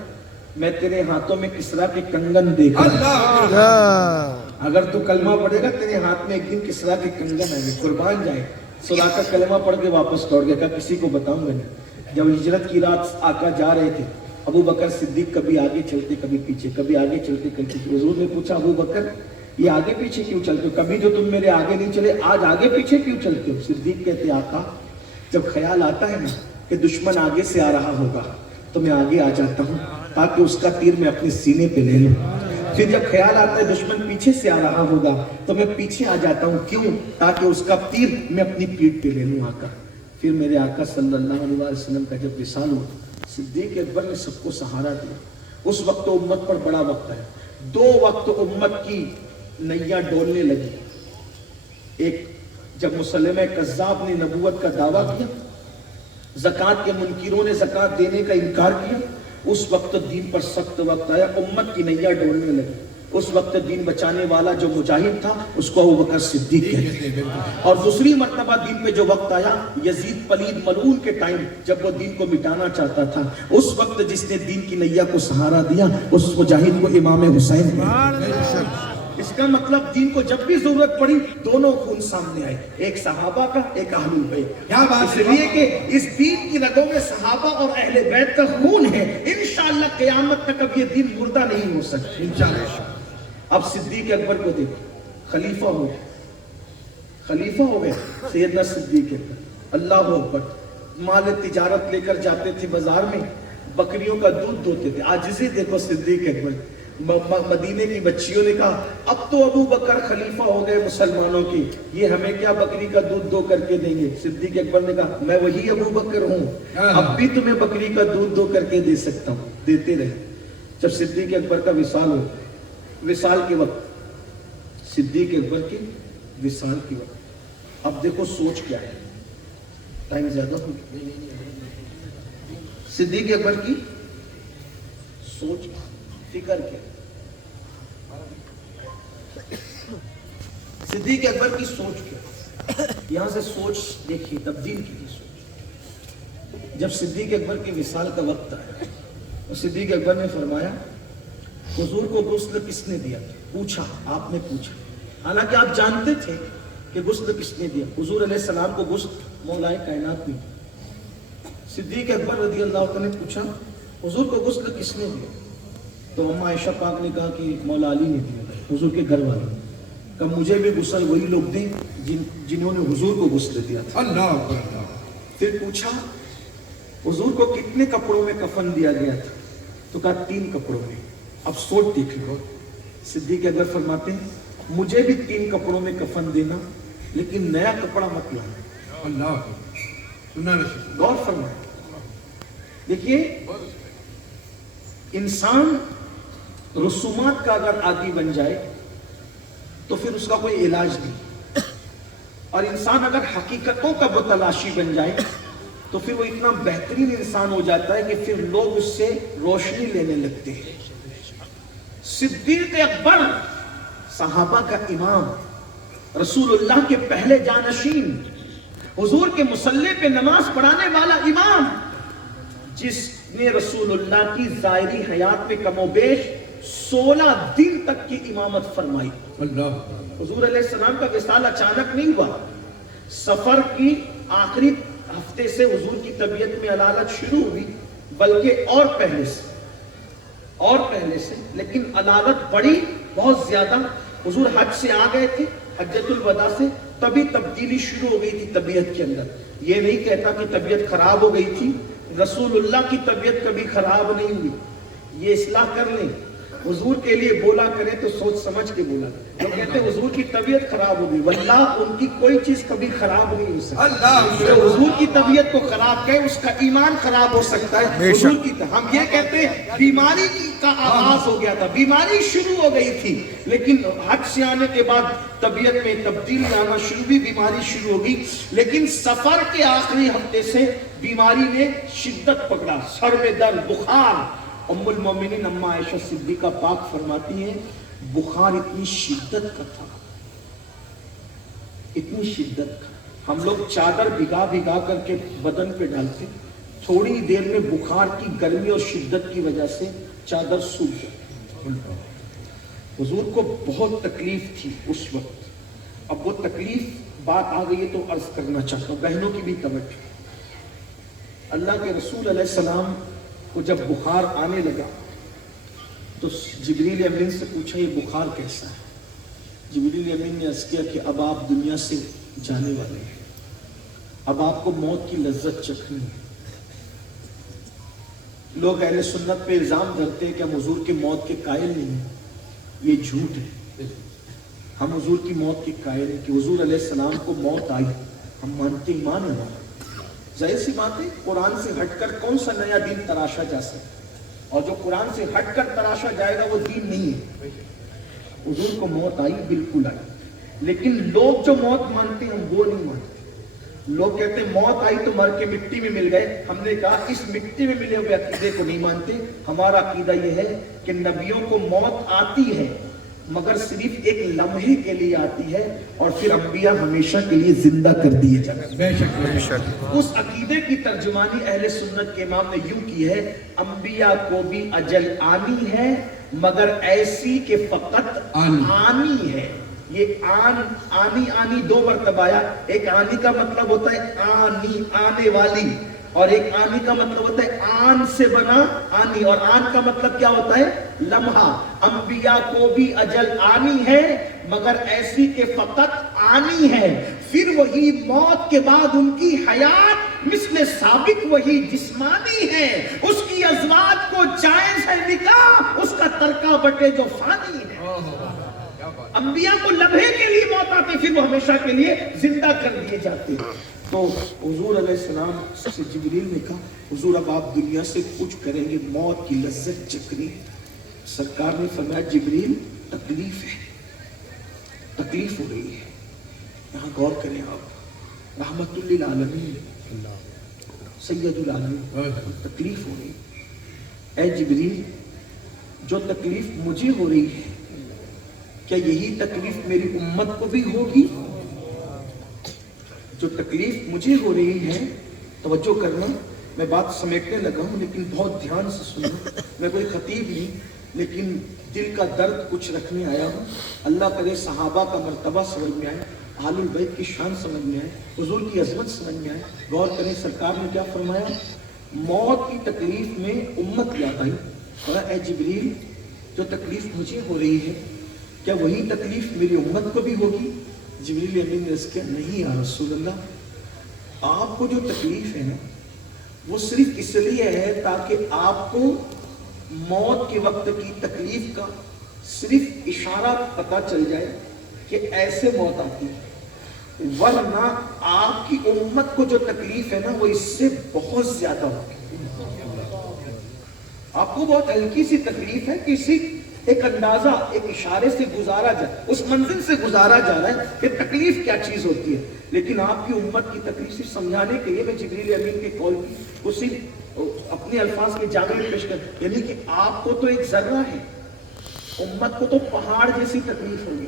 میں تیرے ہاتھوں میں کسرا کے کنگن دیکھ رہا ہوں. اگر تو کلمہ پڑھے گا تیرے ہاتھ میں ایک دن کسرا کے کنگن آئیں گے, قربان جائے. سراقہ کلمہ پڑھ کے واپس لوٹ گیا, کہا کسی کو بتاؤں گا نہیں. جب ہجرت کی رات آقا جا رہے تھے, ابو بکر صدیق کبھی آگے چلتے کبھی پیچھے, کبھی آگے چلتے کبھی پیچھے. حضور نے پوچھا ابو بکر یہ آگے پیچھے کیوں چلتے ہو؟ کبھی جو تم میرے آگے نہیں چلے, آج آگے پیچھے کیوں چلتے ہو؟ صدیق کہتے آقا جب خیال آتا ہے نا کہ دشمن آگے سے آ رہا ہوگا تو میں آگے آ جاتا ہوں تاکہ اس کا تیر میں اپنے سینے پہ لے لوں. پھر جب خیال آتا ہے دشمن پیچھے سے آ رہا ہوگا تو میں پیچھے آ جاتا ہوں. کیوں؟ تاکہ اس کا تیر میں اپنی پیٹھ پہ لے لوں. آقا پھر میرے آقا صلی اللہ علیہ وسلم کا جب وصال ہوا, صدیق اکبر نے سب کو سہارا دیا. اس وقت تو امت پر بڑا وقت ہے. 2 وقت امت کی نیا ڈولنے لگی. ایک جب مسلمہ کذاب نے نبوت کا دعویٰ کیا, زکوٰۃ کے منکروں نے زکوٰۃ دینے کا انکار کیا, اس وقت دین پر سخت وقت آیا, امت کی نیا ڈولنے لگی. اس وقت دین بچانے والا جو مجاہد تھا اس کو ابو بکر صدیق کہتے ہیں. اور دوسری مرتبہ دین پہ جو وقت آیا, یزید پلید ملعون کے ٹائم جب وہ دین کو مٹانا چاہتا تھا, اس وقت جس نے دین کی نیا کو سہارا دیا اس مجاہد کو امام حسین کہتے ہیں. اس کا مطلب دین کو جب بھی ضرورت پڑی دونوں خون سامنے آئے, ایک صحابہ کا ایک اہل بیت. اس لیے کہ اس دین کی رگوں میں صحابہ اور اہل بیت کا خون ہے. انشاءاللہ قیامت تک اب یہ دین مردہ نہیں ہو سکتا انشاءاللہ. اب صدیق اکبر کو دیکھو, خلیفہ ہو گئے, خلیفہ ہو گئے سیدنا صدیق اکبر. اللہ اکبر. مال تجارت لے کر جاتے تھے بازار میں, بکریوں کا دودھ دوتے تھے. عاجزی دیکھو صدیق اکبر. مدینے کی بچیوں نے کہا اب تو ابو بکر خلیفہ ہو گئے مسلمانوں کی, یہ ہمیں کیا بکری کا دودھ دو کر کے دیں گے. صدیق اکبر نے کہا میں وہی ابو بکر ہوں, اب بھی تمہیں بکری کا دودھ دو کر کے دے سکتا ہوں. دیتے رہے. جب صدیق اکبر کا وصال ہو, وصال کے وقت, صدیق اکبر کے وصال کے وقت, اب دیکھو سوچ کیا ہے. ٹائم زیادہ ہو گیا. صدیق اکبر کی سوچ فکر کیا, صدیق اکبر کی سوچ کیا. یہاں سے سوچ دیکھیے, تبدیل کی سوچ. جب صدیق اکبر کے وصال کا وقت آیا تو صدیق اکبر نے فرمایا حضور کو غسل کس نے دیا؟ پوچھا, آپ نے پوچھا. حالانکہ آپ جانتے تھے کہ غسل کس نے دیا. حضور علیہ السلام کو غسل مولا کائنات نے. صدیق اکبر رضی اللہ عنہ نے پوچھا حضور کو غسل کس نے دیا؟ تو اما عائشہ پاک نے کہا کہ مولا علی نے دیا، حضور کے گھر والے. کہ مجھے بھی غسل وہی لوگ دیں جنہوں نے حضور کو غسل دیا تھا. اللہ اکبر اللہ. پھر پوچھا حضور کو کتنے کپڑوں میں کفن دیا گیا تھا؟ تو کہا 3 کپڑوں میں. اب سوچ دیکھ لو. صدیق اکبر فرماتے ہیں مجھے بھی 3 کپڑوں میں کفن دینا لیکن نیا کپڑا مت لانا. اللہ اکبر. سنا رسول. غور فرمائیں. دیکھیے انسان رسومات کا اگر عادی بن جائے تو پھر اس کا کوئی علاج نہیں، اور انسان اگر حقیقتوں کا متلاشی بن جائے تو پھر وہ اتنا بہترین انسان ہو جاتا ہے کہ پھر لوگ اس سے روشنی لینے لگتے ہیں. صدیق اکبر صحابہ کا امام، رسول اللہ کے پہلے جانشین، حضور کے مصلی پہ نماز پڑھانے والا امام، جس نے رسول اللہ کی ظاہری حیات میں کم و بیش 16 دن تک کی امامت فرمائی. اللہ. حضور علیہ السلام کا وصال اچانک نہیں ہوا. سفر کی آخری ہفتے سے حضور کی طبیعت میں علالت شروع ہوئی، بلکہ اور پہلے سے لیکن علالت بڑی بہت زیادہ. حضور حج سے آ گئے تھے، حجۃ الوداع سے، تبھی تبدیلی شروع ہو گئی تھی طبیعت کے اندر. یہ نہیں کہتا کہ طبیعت خراب ہو گئی تھی، رسول اللہ کی طبیعت کبھی خراب نہیں ہوئی. یہ اصلاح کر لیں. حضور کے لیے بولا کرے تو سوچ سمجھ کے بولا کرے. جو کہتے ہیں حضور کی طبیعت خراب ہو گئی، واللہ ان کی کوئی چیز کبھی خراب نہیں ہو سکتی. اللہ. جو حضور کی طبیعت کو خراب کہے اس کا ایمان خراب ہو سکتا ہے. حضور کی ہم یہ کہتے ہیں بیماری کا آغاز ہو گیا تھا، بیماری شروع ہو گئی تھی، لیکن حج سے آنے کے بعد طبیعت میں تبدیلی آنا شروع ہوئی، بیماری شروع ہو گئی. لیکن سفر کے آخری ہفتے سے بیماری نے شدت پکڑا، سر میں درد، بخار. ام المومنین اما عائشہ صدیقہ پاک فرماتی ہیں بخار اتنی شدت کا تھا، اتنی شدت کا، ہم لوگ چادر بھگا کر کے بدن پہ ڈالتے، تھوڑی دیر میں بخار کی گرمی اور شدت کی وجہ سے چادر سوکھ گئی. حضور کو بہت تکلیف تھی اس وقت. اب وہ تکلیف بات آ گئی ہے تو عرض کرنا چاہتا ہوں، بہنوں کی بھی توجہ. اللہ کے رسول علیہ السلام کو جب بخار آنے لگا تو جبریل امین سے پوچھا یہ بخار کیسا ہے؟ جبریل امین نے عرض کیا کہ اب آپ دنیا سے جانے والے ہیں، اب آپ کو موت کی لذت چکھنی ہے. لوگ اہل سنت پہ الزام دھرتے ہیں کہ ہم حضور کے موت کے قائل نہیں ہیں. یہ جھوٹ ہے. ہم حضور کی موت کے قائل ہیں کہ حضور علیہ السلام کو موت آئی، ہم مانتے، ایمان ہے ہمارا. ظاہر سی بات ہے قرآن سے ہٹ کر کون سا نیا دین تراشا جا سکتا، اور جو قرآن سے ہٹ کر تراشا جائے گا وہ دین نہیں ہے. حضور کو موت آئی، بالکل آئی، لیکن لوگ جو موت مانتے ہیں ہم وہ نہیں مانتے. لوگ کہتے ہیں موت آئی تو مر کے مٹی میں مل گئے. ہم نے کہا اس مٹی میں ملے ہوئے عقیدے کو نہیں مانتے. ہمارا عقیدہ یہ ہے کہ نبیوں کو موت آتی ہے مگر صرف ایک لمحے کے لیے آتی ہے، اور پھر انبیاء ہمیشہ کے لیے زندہ کر دیے جاتے ہیں. بے شک. اس عقیدے کی ترجمانی اہل سنت کے امام نے یوں کی ہے انبیاء کو بھی اجل آنی ہے مگر ایسی کہ فقط آنی ہے. یہ آنی 2 مرتبہ آیا. ایک آنی کا مطلب ہوتا ہے آنی، آنے والی، اور ایک آنی کا مطلب ہوتا ہے آن سے بنا آنی، اور آن کا مطلب کیا ہوتا ہے؟ لمحہ. انبیاء کو بھی اجل آنی ہے مگر ایسی کہ فقط آنی ہے. پھر وہی موت کے بعد ان کی حیات مثل سابق وہی جسمانی ہے. اس کی ازواج کو جائز ہے نکاح، اس کا ترکہ بٹے جو فانی ہے. انبیاء کو لمحے کے لیے موت آتے، پھر وہ ہمیشہ کے لیے زندہ کر دیے جاتے. تو حضور علیہ السلام سے جبریل نے کہا حضور اب آپ دنیا سے کچھ کریں گے، موت کی لذت چکھنی. سرکار نے فرمایا جبریل تکلیف ہے، تکلیف ہو رہی ہے. یہاں غور کریں آپ، رحمت للعالمین سید العالمین، تکلیف ہو رہی. اے جبریل جو تکلیف مجھے ہو رہی ہے کیا یہی تکلیف میری امت کو بھی ہوگی؟ جو تکلیف مجھے ہو رہی ہے، توجہ کرنا، میں بات سمیٹنے لگا ہوں لیکن بہت دھیان سے سننا. میں کوئی خطیب نہیں لیکن دل کا درد کچھ رکھنے آیا ہوں. اللہ کرے صحابہ کا مرتبہ سمجھ میں آئے، اہل البیت کی شان سمجھ میں آئے، حضور کی عظمت سمجھ میں آئے. غور کریں سرکار نے کیا فرمایا؟ موت کی تکلیف میں امت یاد آئی. کہا اے جبریل جو تکلیف مجھے ہو رہی ہے کیا وہی تکلیف میری امت کو بھی ہوگی؟ جبریل امین نے عرض کیا نہیں یا رسول اللہ، آپ کو جو تکلیف ہے نا وہ صرف اس لیے ہے تاکہ آپ کو موت کے وقت کی تکلیف کا صرف اشارہ پتہ چل جائے کہ ایسے موت آتی ہے، ورنہ آپ کی امت کو جو تکلیف ہے نا وہ اس سے بہت زیادہ ہوگی. آپ کو بہت ہلکی سی تکلیف ہے، کسی ایک اندازہ ایک اشارے سے گزارا جائے، اس منزل سے گزارا جا رہا ہے کہ تکلیف کیا چیز ہوتی ہے. لیکن آپ کی امت کی تکلیف صرف سمجھانے کے لیے میں جبریل امین کے قول کی وہ صرف اپنے الفاظ کے جامع میں پیش کر، یعنی کہ آپ کو تو ایک ذرہ ہے، امت کو تو پہاڑ جیسی تکلیف ہوگی.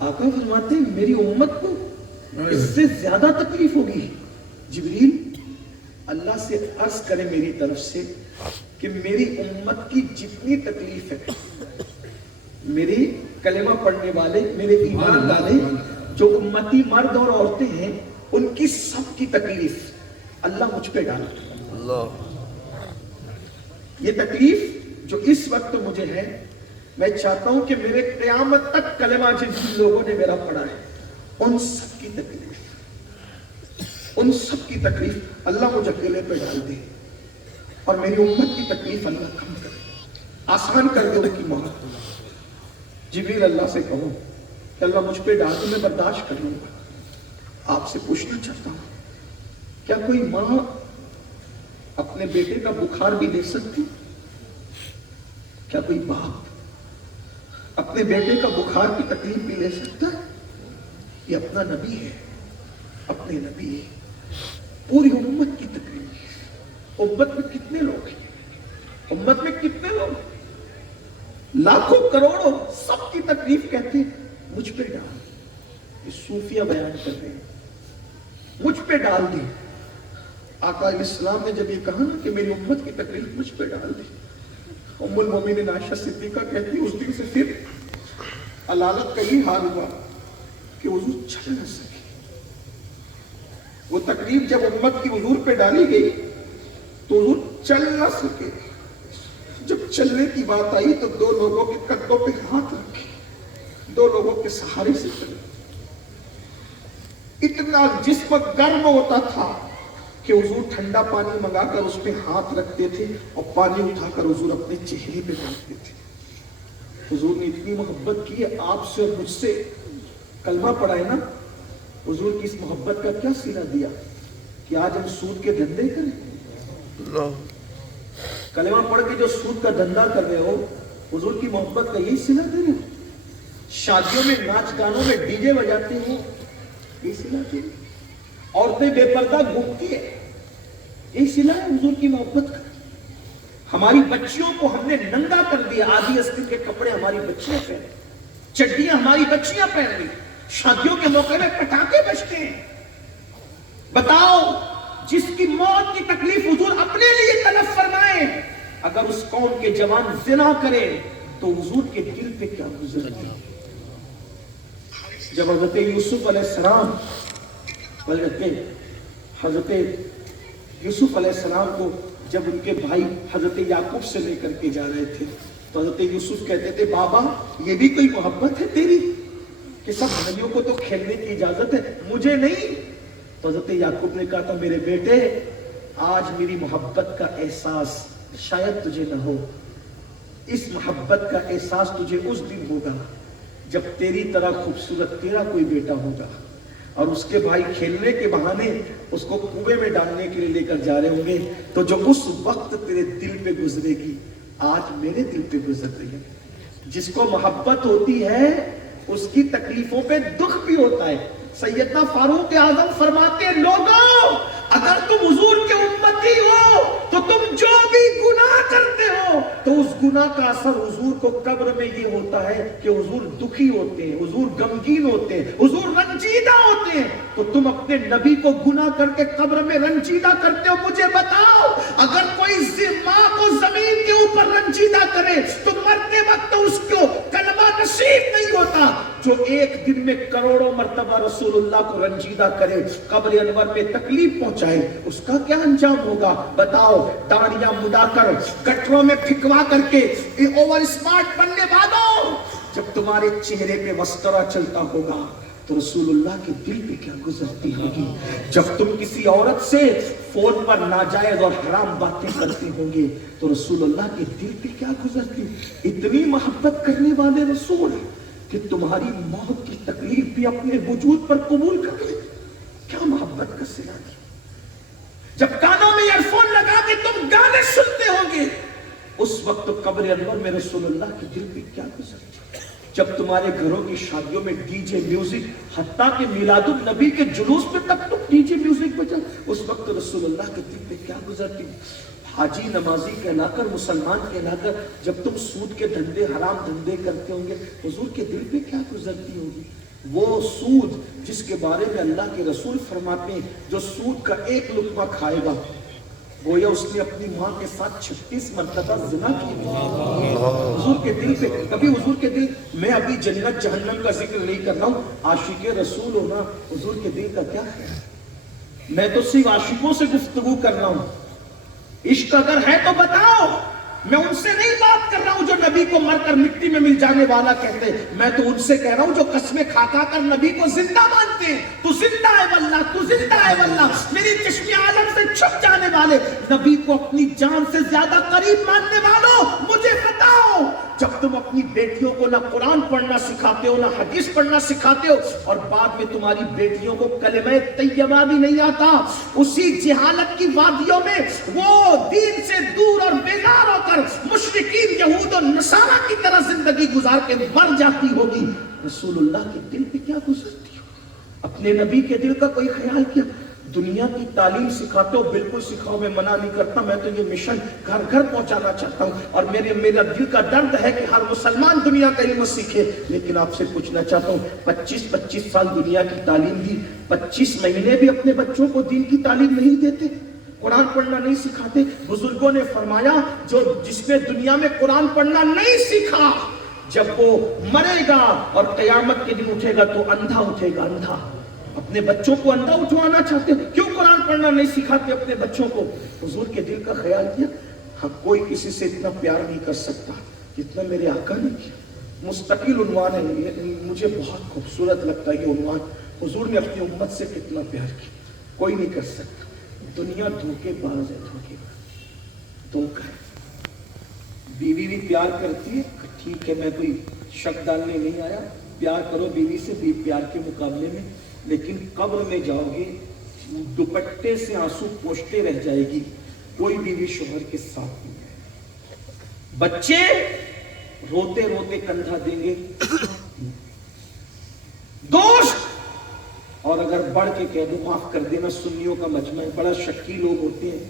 آقا فرماتے ہیں میری امت کو اس سے زیادہ تکلیف ہوگی. جبریل اللہ سے عرض کرے میری طرف سے کہ میری امت کی جتنی تکلیف ہے، میری کلمہ پڑھنے والے، میرے ایمان والے جو امتی مرد اور عورتیں ہیں، ان کی سب کی تکلیف اللہ مجھ پہ ڈالا. یہ تکلیف جو اس وقت مجھے ہے، میں چاہتا ہوں کہ میرے قیامت تک کلمہ جن لوگوں نے میرا پڑھا ہے ان سب کی تکلیف اللہ مجھے اکیلے پہ ڈال دے، اور میری امت کی تکلیف اللہ کم کرے، آسان کر دے ان کی موت. جبریل اللہ سے کہو کہ اللہ مجھ پہ ڈال دے، میں برداشت کر لوں گا. آپ سے پوچھنا چاہتا ہوں کیا کوئی ماں اپنے بیٹے کا بخار بھی لے سکتی؟ کیا کوئی باپ اپنے بیٹے کا بخار کی تکلیف بھی لے سکتا ہے؟ یہ اپنا نبی ہے، اپنے نبی ہے. پوری امت کی تکلیف. امت میں کتنے لوگ ہیں؟ امت میں کتنے لوگ ہیں؟ لاکھوں کروڑوں، سب کی تکلیف کہتے ہیں مجھ پہ ڈال. یہ صوفیہ بیان کر رہے ہیں مجھ پہ ڈال دی. آقا علیہ السلام نے جب یہ کہا نا کہ میری امت کی تکلیف مجھ پہ ڈال دی، ام المومنین عائشہ صدیقہ کہتی اس دن سے پھر علالت کا یہ حال ہوا کہ حضور چل نہ سکے. وہ تکلیف جب امت کی حضور پہ ڈالی گئی تو حضور چل نہ سکے. جب چلنے کی بات آئی تو دو لوگوں کے کندھوں پہ ہاتھ رکھے، دو لوگوں کے سہارے سے چلے. اتنا جسم گرم ہوتا تھا کہ حضور ٹھنڈا پانی منگا کر اس پہ ہاتھ رکھتے تھے اور پانی اٹھا کر حضور اپنے چہرے پہ ڈالتے تھے. حضور نے اتنی محبت کی ہے آپ سے اور مجھ سے. کلمہ پڑھا ہے نا، حضور کی اس محبت کا کیا صلہ دیا کہ آج ہم سود کے دھندے کریں؟ کلمہ پڑھ کے جو سود کا دھندا کر رہے ہو، حضور کی محبت کا یہی صلہ دے رہے ہو. شادیوں میں ناچ گانوں میں ڈی جے بجاتے ہو، یہ صلہ دے رہے. عورتیں بے پردہ گھومتی ہے، یہی صلہ ہے حضور کی محبت کا. ہماری بچیوں کو ہم نے ننگا کر دیا، آدھی استر کے کپڑے ہماری بچیاں پہنے، چڈیاں ہماری بچیاں پہن رہی. شادیوں کے موقع میں پٹاخے بجتے ہیں. بتاؤ جس کی موت کی تکلیف حضور اپنے لیے طلب فرمائے، اگر اس قوم کے جوان زنا کرے تو حضور کے دل پہ کیا گزرے. جب حضرت یوسف علیہ السلام حضرت یوسف علیہ السلام کو جب ان کے بھائی حضرت یعقوب سے لے کر کے جا رہے تھے تو حضرت یوسف کہتے تھے بابا یہ بھی کوئی محبت ہے تیری کہ سب بھائیوں کو تو کھیلنے کی اجازت ہے، مجھے نہیں؟ تو حضرت یعقوب نے کہا تھا میرے بیٹے آج میری محبت کا احساس شاید تجھے نہ ہو، اس محبت کا احساس تجھے اس دن ہوگا جب تیری طرح خوبصورت تیرا کوئی بیٹا ہوگا اور اس کے بھائی کھیلنے کے بہانے اس کو کنویں میں ڈالنے کے لیے لے کر جا رہے ہوں گے، تو جو اس وقت تیرے دل پہ گزرے گی آج میرے دل پہ گزر رہی ہے. جس کو محبت ہوتی ہے اس کی تکلیفوں پہ دکھ بھی ہوتا ہے. سیدنا فاروق اعظم فرماتے ہیں لوگوں اگر تم حضور کے امتی ہو تو تم جو بھی گناہ کرتے ہو تو اس گناہ کا اثر حضور کو قبر میں یہ ہوتا ہے کہ حضور دکھی ہوتے ہیں، حضور غمگین ہوتے ہیں، حضور رنجیدہ ہوتے ہیں. تو تم اپنے نبی کو گناہ کر کے قبر میں رنجیدہ کرتے ہو. مجھے بتاؤ اگر کوئی ماں کو زمین کے اوپر رنجیدہ کرے تو مرتے وقت اس کو کلمہ نصیب نہیں ہوتا. جو ایک دن میں کروڑوں مرتبہ رسول اللہ کو رنجیدہ کرے، قبر انور میں تکلیف پہنچائے، اس کا کیا انجام ہوگا؟ بتاؤ، داڑیاں مڈا کر، گٹروں میں پھکوا کر کے اوور اسمارٹ بننے والوں، جب تمہارے چہرے پہ مسکرا چلتا ہوگا تو رسول اللہ کے دل پہ کیا گزرتی ہوگی؟ جب تم کسی عورت سے فون پر ناجائز اور حرام باتیں کرتے ہوں گے تو رسول اللہ کے دل پہ کیا گزرتی؟ اتنی محبت کرنے والے رسول کہ تمہاری موت کی تکلیف بھی اپنے وجود پر قبول کر لے، کیا محبت کا صلہ دی؟ جب کانوں میں ایئر فون لگا کے تم گانے سنتے ہوں گے اس وقت قبر انور میں رسول اللہ کے دل پہ کیا گزرتی؟ جب تمہارے گھروں کی شادیوں میں ڈی جے میوزک، حتیٰ کہ میلاد النبی کے جلوس پہ تک تم ڈی جے میوزک بجا، اس وقت رسول اللہ کے دل پہ کیا گزرتی؟ حاجی نمازی کہلا کر، مسلمان کہلا کر جب تم سود کے دھندے، حرام دھندے کرتے ہوں گے حضور کے دل پہ کیا گزرتی ہوگی؟ وہ سود جس کے بارے میں اللہ کے رسول فرماتے ہیں جو سود کا ایک لقمہ کھائے گا گویا اس نے اپنی ماں کے ساتھ 36 مرتبہ زنا کیا۔ حضور کے دل پہ کبھی حضور کے دل، میں ابھی جنت جہنم کا ذکر نہیں کر رہا ہوں، عاشق رسول ہونا حضور کے دل کا کیا ہے؟ میں تو صرف عاشقوں سے گفتگو کر رہا ہوں، عشق اگر ہے تو بتاؤ، میں ان سے نہیں بات کر رہا ہوں جو نبی کو مر کر مٹی میں مل جانے والا کہتے ہیں، میں تو ان سے کہہ رہا ہوں جو قسمیں کھا کھا کر نبی کو زندہ مانتے ہیں۔ تو زندہ ہے واللہ، تو زندہ ہے واللہ، میری چشم عالم سے چھپ جانے والے، نبی کو اپنی جان سے زیادہ قریب ماننے والوں، مجھے بتاؤ، جب تم اپنی بیٹیوں کو نہ قرآن پڑھنا سکھاتے ہو نہ حدیث پڑھنا سکھاتے ہو اور بعد میں تمہاری بیٹیوں کو کلمہ طیبہ بھی نہیں آتا، اسی جہالت کی وادیوں میں وہ دین سے دور اور بیزار ہو کر مشرکین یہود اور نصارہ کی طرح زندگی گزار کے مر جاتی ہوگی، رسول اللہ کے دل پہ کیا گزرتی ہو؟ اپنے نبی کے دل کا کوئی خیال کیا؟ دنیا کی تعلیم سکھاتے ہو، بالکل سکھاؤ، میں منع نہیں کرتا، میں تو یہ مشن گھر گھر پہنچانا چاہتا ہوں اور میرا دل کا درد ہے کہ ہر مسلمان دنیا کا علم سیکھے، لیکن آپ سے پوچھنا چاہتا ہوں 25 سال دنیا کی تعلیم دی، 25 مہینے بھی اپنے بچوں کو دین کی تعلیم نہیں دیتے، قرآن پڑھنا نہیں سکھاتے؟ بزرگوں نے فرمایا جس نے دنیا میں قرآن پڑھنا نہیں سیکھا جب وہ مرے گا اور قیامت کے دن اٹھے گا تو اندھا اٹھے گا، اندھا۔ اپنے بچوں کو اندھا اٹھوانا چاہتے ہیں، کیوں قرآن پڑھنا نہیں سکھاتے اپنے بچوں کو؟ حضور کے دل کا خیال کیا؟ ہاں، کوئی کسی سے اتنا پیار نہیں کر سکتا جتنا میرے آقا نے کیا۔ مستقل عنوان ہے، مجھے بہت خوبصورت لگتا ہے یہ عنوان، حضور نے اپنی امت سے کتنا پیار کیا، کوئی نہیں کر سکتا۔ دنیا دھوکے باز ہے، دھوکے باز، دھوکہ ہے۔ بیوی بھی پیار کرتی ہے، ٹھیک ہے، میں کوئی شک ڈالنے نہیں آیا، پیار کرو بیوی سے بھی پیار کے مقابلے میں، لیکن قبر میں جاؤ گے دوپٹے سے آنسو پوچھتے رہ جائے گی، کوئی بیوی شوہر کے ساتھ نہیں ہے۔ بچے روتے روتے کندھا دیں گے، دوست، اور اگر بڑھ کے کہہ دو معاف کر دینا، سنیوں کا مجمع ہے، بڑا شکی لوگ ہوتے ہیں،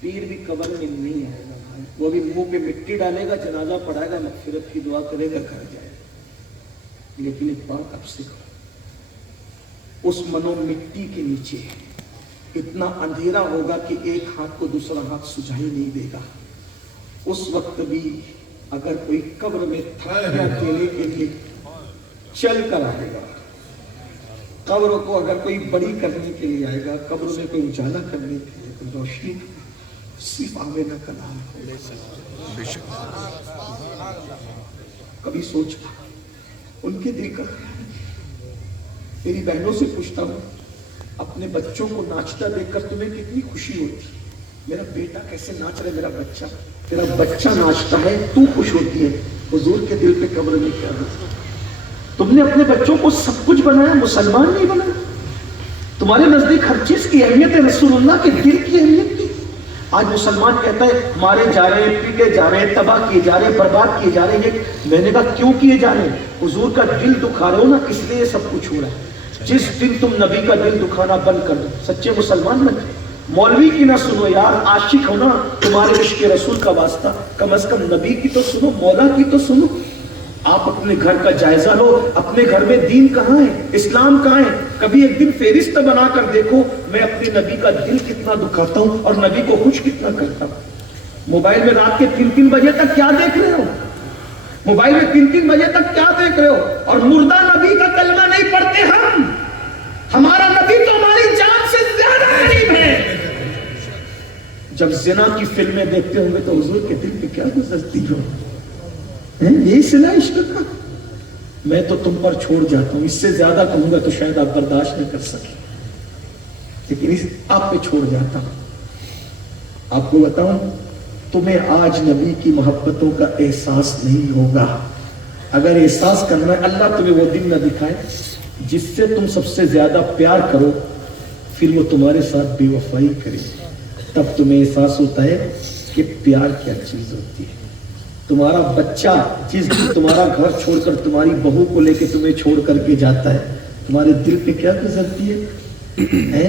پیر بھی قبر میں نہیں آئے گا بھائی، وہ بھی منہ پہ مٹی ڈالے گا، جنازہ پڑھائے گا، مغفرت کی دعا کرے گا، گھر جائے گا، لیکن ایک بات اب سے کرو، اس منو مٹی کے نیچے اتنا اندھیرا ہوگا کہ ایک ہاتھ کو دوسرا ہاتھ سجائی نہیں دے گا۔ اس وقت بھی اگر کوئی قبر میں تھالیاں دینے کے لیے چل کر آئے گا، قبر کو اگر کوئی بڑی کرنے کے لیے آئے گا، قبر میں کوئی اجالا کرنے کے لیے، کوئی روشنی، صرف آمینہ کا نام ہو۔ کبھی سوچا ان کے دل کا خیال؟ میری بہنوں سے پوچھتا ہوں، اپنے بچوں کو ناچتا دیکھ کر تمہیں کتنی خوشی ہوتی؟ میرا بیٹا کیسے ناچ رہا ہے، میرا بچہ، تیرا بچہ ناچتا ہے، تو خوش ہوتی ہے، حضور کے دل پہ قبر میں کیا ہوتا؟ تم نے اپنے بچوں کو سب کچھ بنایا، مسلمان نہیں بنایا، تمہارے نزدیک ہر چیز کی اہمیت ہے، رسول اللہ کے دل کی اہمیت کی۔ آج مسلمان کہتا ہے مارے جا رہے ہیں، پیٹے جا رہے ہیں، تباہ کیے جا رہے ہیں، برباد کیے جا رہے ہیں، میں نے کہا کیوں کیے جا رہے ہیں؟ حضور کا دل دکھا رہے ہو نا، اس لیے سب کچھ ہو رہا ہے۔ جس دن تم نبی کا دل دکھانا بند کر دو، سچے مسلمان بن جائے۔ مولوی کی نہ سنو یار، عاشق ہونا تمہارے عشق رسول کا واسطہ، کم از کم نبی کی تو سنو، مولا کی تو سنو۔ آپ اپنے گھر کا جائزہ لو، اپنے گھر میں دین کہاں ہے، اسلام کہاں ہے؟ کبھی ایک دن فہرست بنا کر دیکھو میں اپنے نبی کا دل کتنا دکھاتا ہوں اور نبی کو خوش کتنا کرتا ہوں۔ موبائل میں رات کے 3 بجے تک کیا دیکھ رہے ہو؟ موبائل میں 3-3 بجے تک کیا دیکھ رہے ہو؟ اور مردہ نبی کا کلمہ نہیں پڑھتے ہم. ہمارا نبی تو ہماری جان سے زیادہ قریب ہے. جب زنا کی فلمیں دیکھتے ہوں گے تو حضور کے دل پہ کیا گزرتی ہو؟ یہی صلہ عشق کا. میں تو تم پر چھوڑ جاتا ہوں، اس سے زیادہ کہوں گا تو شاید آپ برداشت نہ کر سکیں، لیکن آپ پہ چھوڑ جاتا ہوں. آپ کو بتاؤں، تمہیں آج نبی کی محبتوں کا احساس نہیں ہوگا. اگر احساس کرنا ہے، اللہ تمہیں وہ دن نہ دکھائے جس سے تم سب سے زیادہ پیار کرو، پھر وہ تمہارے ساتھ بے وفائی کرے. تب تمہیں احساس ہوتا ہے کہ پیار کیا چیز ہوتی ہے. تمہارا بچہ جس دن تمہارا گھر چھوڑ کر تمہاری بہو کو لے کے تمہیں چھوڑ کر کے جاتا ہے، تمہارے دل پہ کیا گزرتی ہے؟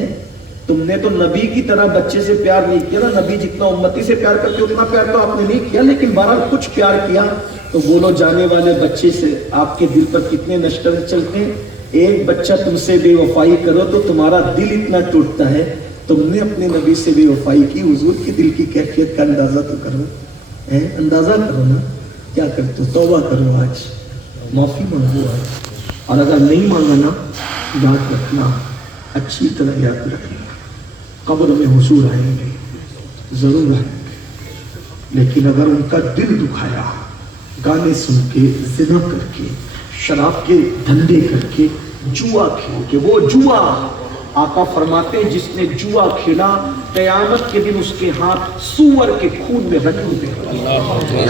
تم نے تو نبی کی طرح بچے سے پیار نہیں کیا نا. نبی جتنا امتی سے پیار کرتے اتنا پیار تو آپ نے نہیں کیا، لیکن بہرحال کچھ پیار کیا. تو بولو جانے والے بچے سے آپ کے دل پر کتنے نشتر چلتے ہیں. ایک بچہ تم سے بے وفائی کرو تو تمہارا دل اتنا ٹوٹتا ہے. تم نے اپنے نبی سے بے وفائی کی، حضور کے دل کی کیفیت کا اندازہ تو کرو. اندازہ کرو نا کیا کرتے ہو. توبہ کرو، آج معافی مانگو آج. اور اگر نہیں مانگا نا، یاد رکھنا، اچھی طرح یاد رکھنا، قبر میں حضور آئیں گے، ضرور آئیں گے. لیکن اگر ان کا دل دکھایا گانے سن کے، زنا کر کے، شراب کے دھندے کر کے، جوا کھیل کے، وہ جوا آقا فرماتے ہیں جس نے جوا کھیلا قیامت کے دن اس کے ہاتھ سور کے خون میں رنگے ہوئے،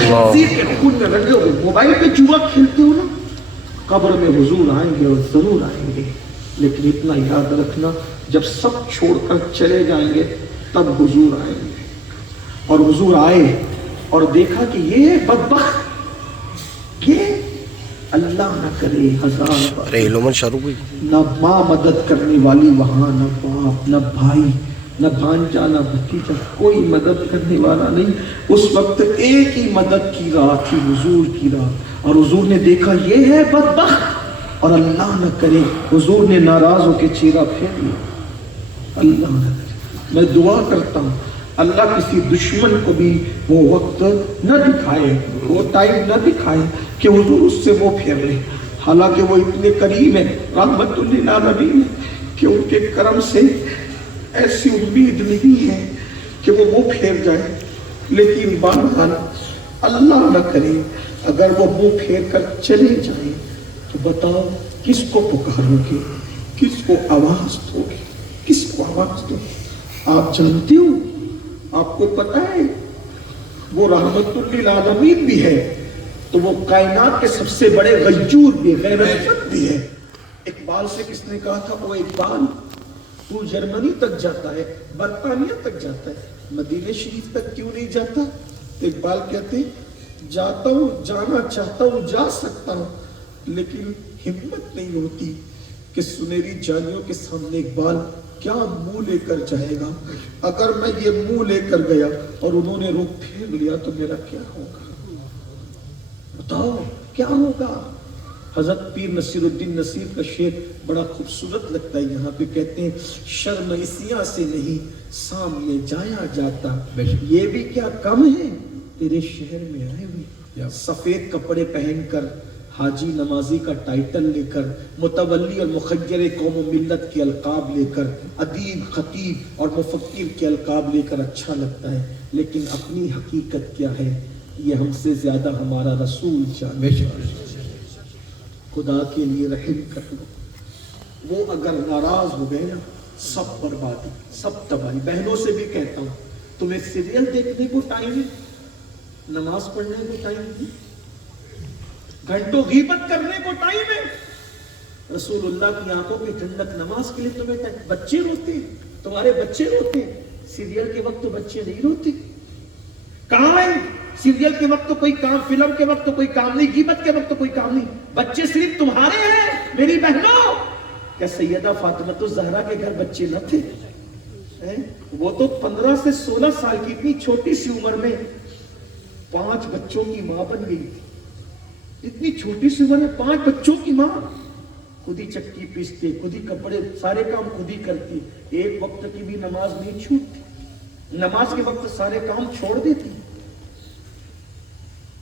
خنزیر کے خون میں رنگے ہوئے. موبائل پہ جوا کھیلتے ہو نا، قبر میں حضور آئیں گے اور ضرور آئیں گے. لیکن اتنا یاد رکھنا، جب سب چھوڑ کر چلے جائیں گے تب حضور آئیں گے. اور حضور آئے اور دیکھا کہ یہ بدبخت، یہ اللہ نہ کرے ہزار بار نہ ماں مدد کرنے والی وہاں، نہ باپ، نہ بھائی، نہ بھانجا، نہ بھتیجا، کوئی مدد کرنے والا نہیں. اس وقت ایک ہی مدد کی راہ تھی، حضور کی راہ. اور حضور نے دیکھا یہ ہے بدبخت، اور اللہ نہ کرے حضور نے ناراض ہو کے چہرہ پھیر لیا. اللہ نہ کرے. میں دعا کرتا ہوں اللہ کسی دشمن کو بھی وہ وقت نہ دکھائے، وہ ٹائم نہ دکھائے کہ حضور اس سے وہ پھیر لے. حالانکہ وہ اتنے قریب ہیں رحمت للعالمین کہ ان کے کرم سے ایسی امید نہیں ہے کہ وہ منہ پھیر جائے. لیکن بہرحال اللہ نہ کرے اگر وہ منہ پھیر کر چلے جائیں تو بتاؤ کس کو پکارو گے، کس کو آواز دو گے، کس کو آواز دو. آپ جانتے ہو، آپ کو پتا ہے وہ رحمت للعالمین بھی ہے تو وہ کائنات کے سب سے بڑے غیور بھی، غیرت مند بھی ہے. اقبال سے کس نے کہا تھا، وہ اقبال تو جرمنی تک جاتا ہے، برطانیہ تک جاتا ہے، مدینہ شریف تک کیوں نہیں جاتا؟ تو اقبال کہتے ہیں جاتا ہوں، جانا چاہتا ہوں، جا سکتا ہوں، لیکن ہمت نہیں ہوتی کہ سنہری جانیوں کے سامنے اقبال کیا منہ لے کر جائے گا. اگر میں یہ منہ لے کر گیا اور انہوں نے رخ پھیر لیا تو میرا کیا ہوگا؟ بتاؤ کیا ہوگا؟ حضرت پیر نصیر الدین نصیر کا شعر بڑا خوبصورت لگتا ہے. یہاں پہ کہتے ہیں شرم اسیاں سے نہیں سامنے جایا جاتا، یہ بھی کیا کم ہے تیرے شہر میں آئے ہوئے. سفید کپڑے پہن کر، حاجی نمازی کا ٹائٹل لے کر، متولی اور مخیر قوم و ملت کے القاب لے کر، ادیب، خطیب اور مفکر کے القاب لے کر اچھا لگتا ہے، لیکن اپنی حقیقت کیا ہے یہ ہم سے زیادہ ہمارا رسول جانتا ہے. خدا کے لیے رحم کر لو. وہ اگر ناراض ہو گئے نا، سب بربادی، سب تباہی. بہنوں سے بھی کہتا ہوں تمہیں سیریل دیکھنے کو ٹائم ہے، نماز پڑھنے کو ٹائم نہیں، گھنٹوں غیبت کرنے کو ٹائم ہے. رسول اللہ کی آنکھوں کی ٹھنڈک نماز کے لیے تمہیں ٹائم. بچے روتے ہیں، تمہارے بچے روتے ہیں، سیریل کے وقت تو بچے نہیں روتے. کہاں ہے سیریل کے وقت تو کوئی کام، فلم کے وقت تو کوئی کام نہیں، غیبت کے وقت تو کوئی کام نہیں. بچے صرف تمہارے ہیں میری بہنوں. کیا سیدہ فاطمہ الزہرا کے گھر بچے نہ تھے؟ وہ تو 15 سے 16 سال کی اتنی چھوٹی سی عمر میں 5 بچوں کی ماں بن گئی تھی. اتنی چھوٹی سی عمر میں 5 بچوں کی ماں. خود ہی چکی پیستے، خود ہی کپڑے، سارے کام خود ہی کرتی. ایک وقت کی بھی نماز نہیں چھوٹتی، نماز کے وقت سارے کام چھوڑ دیتی.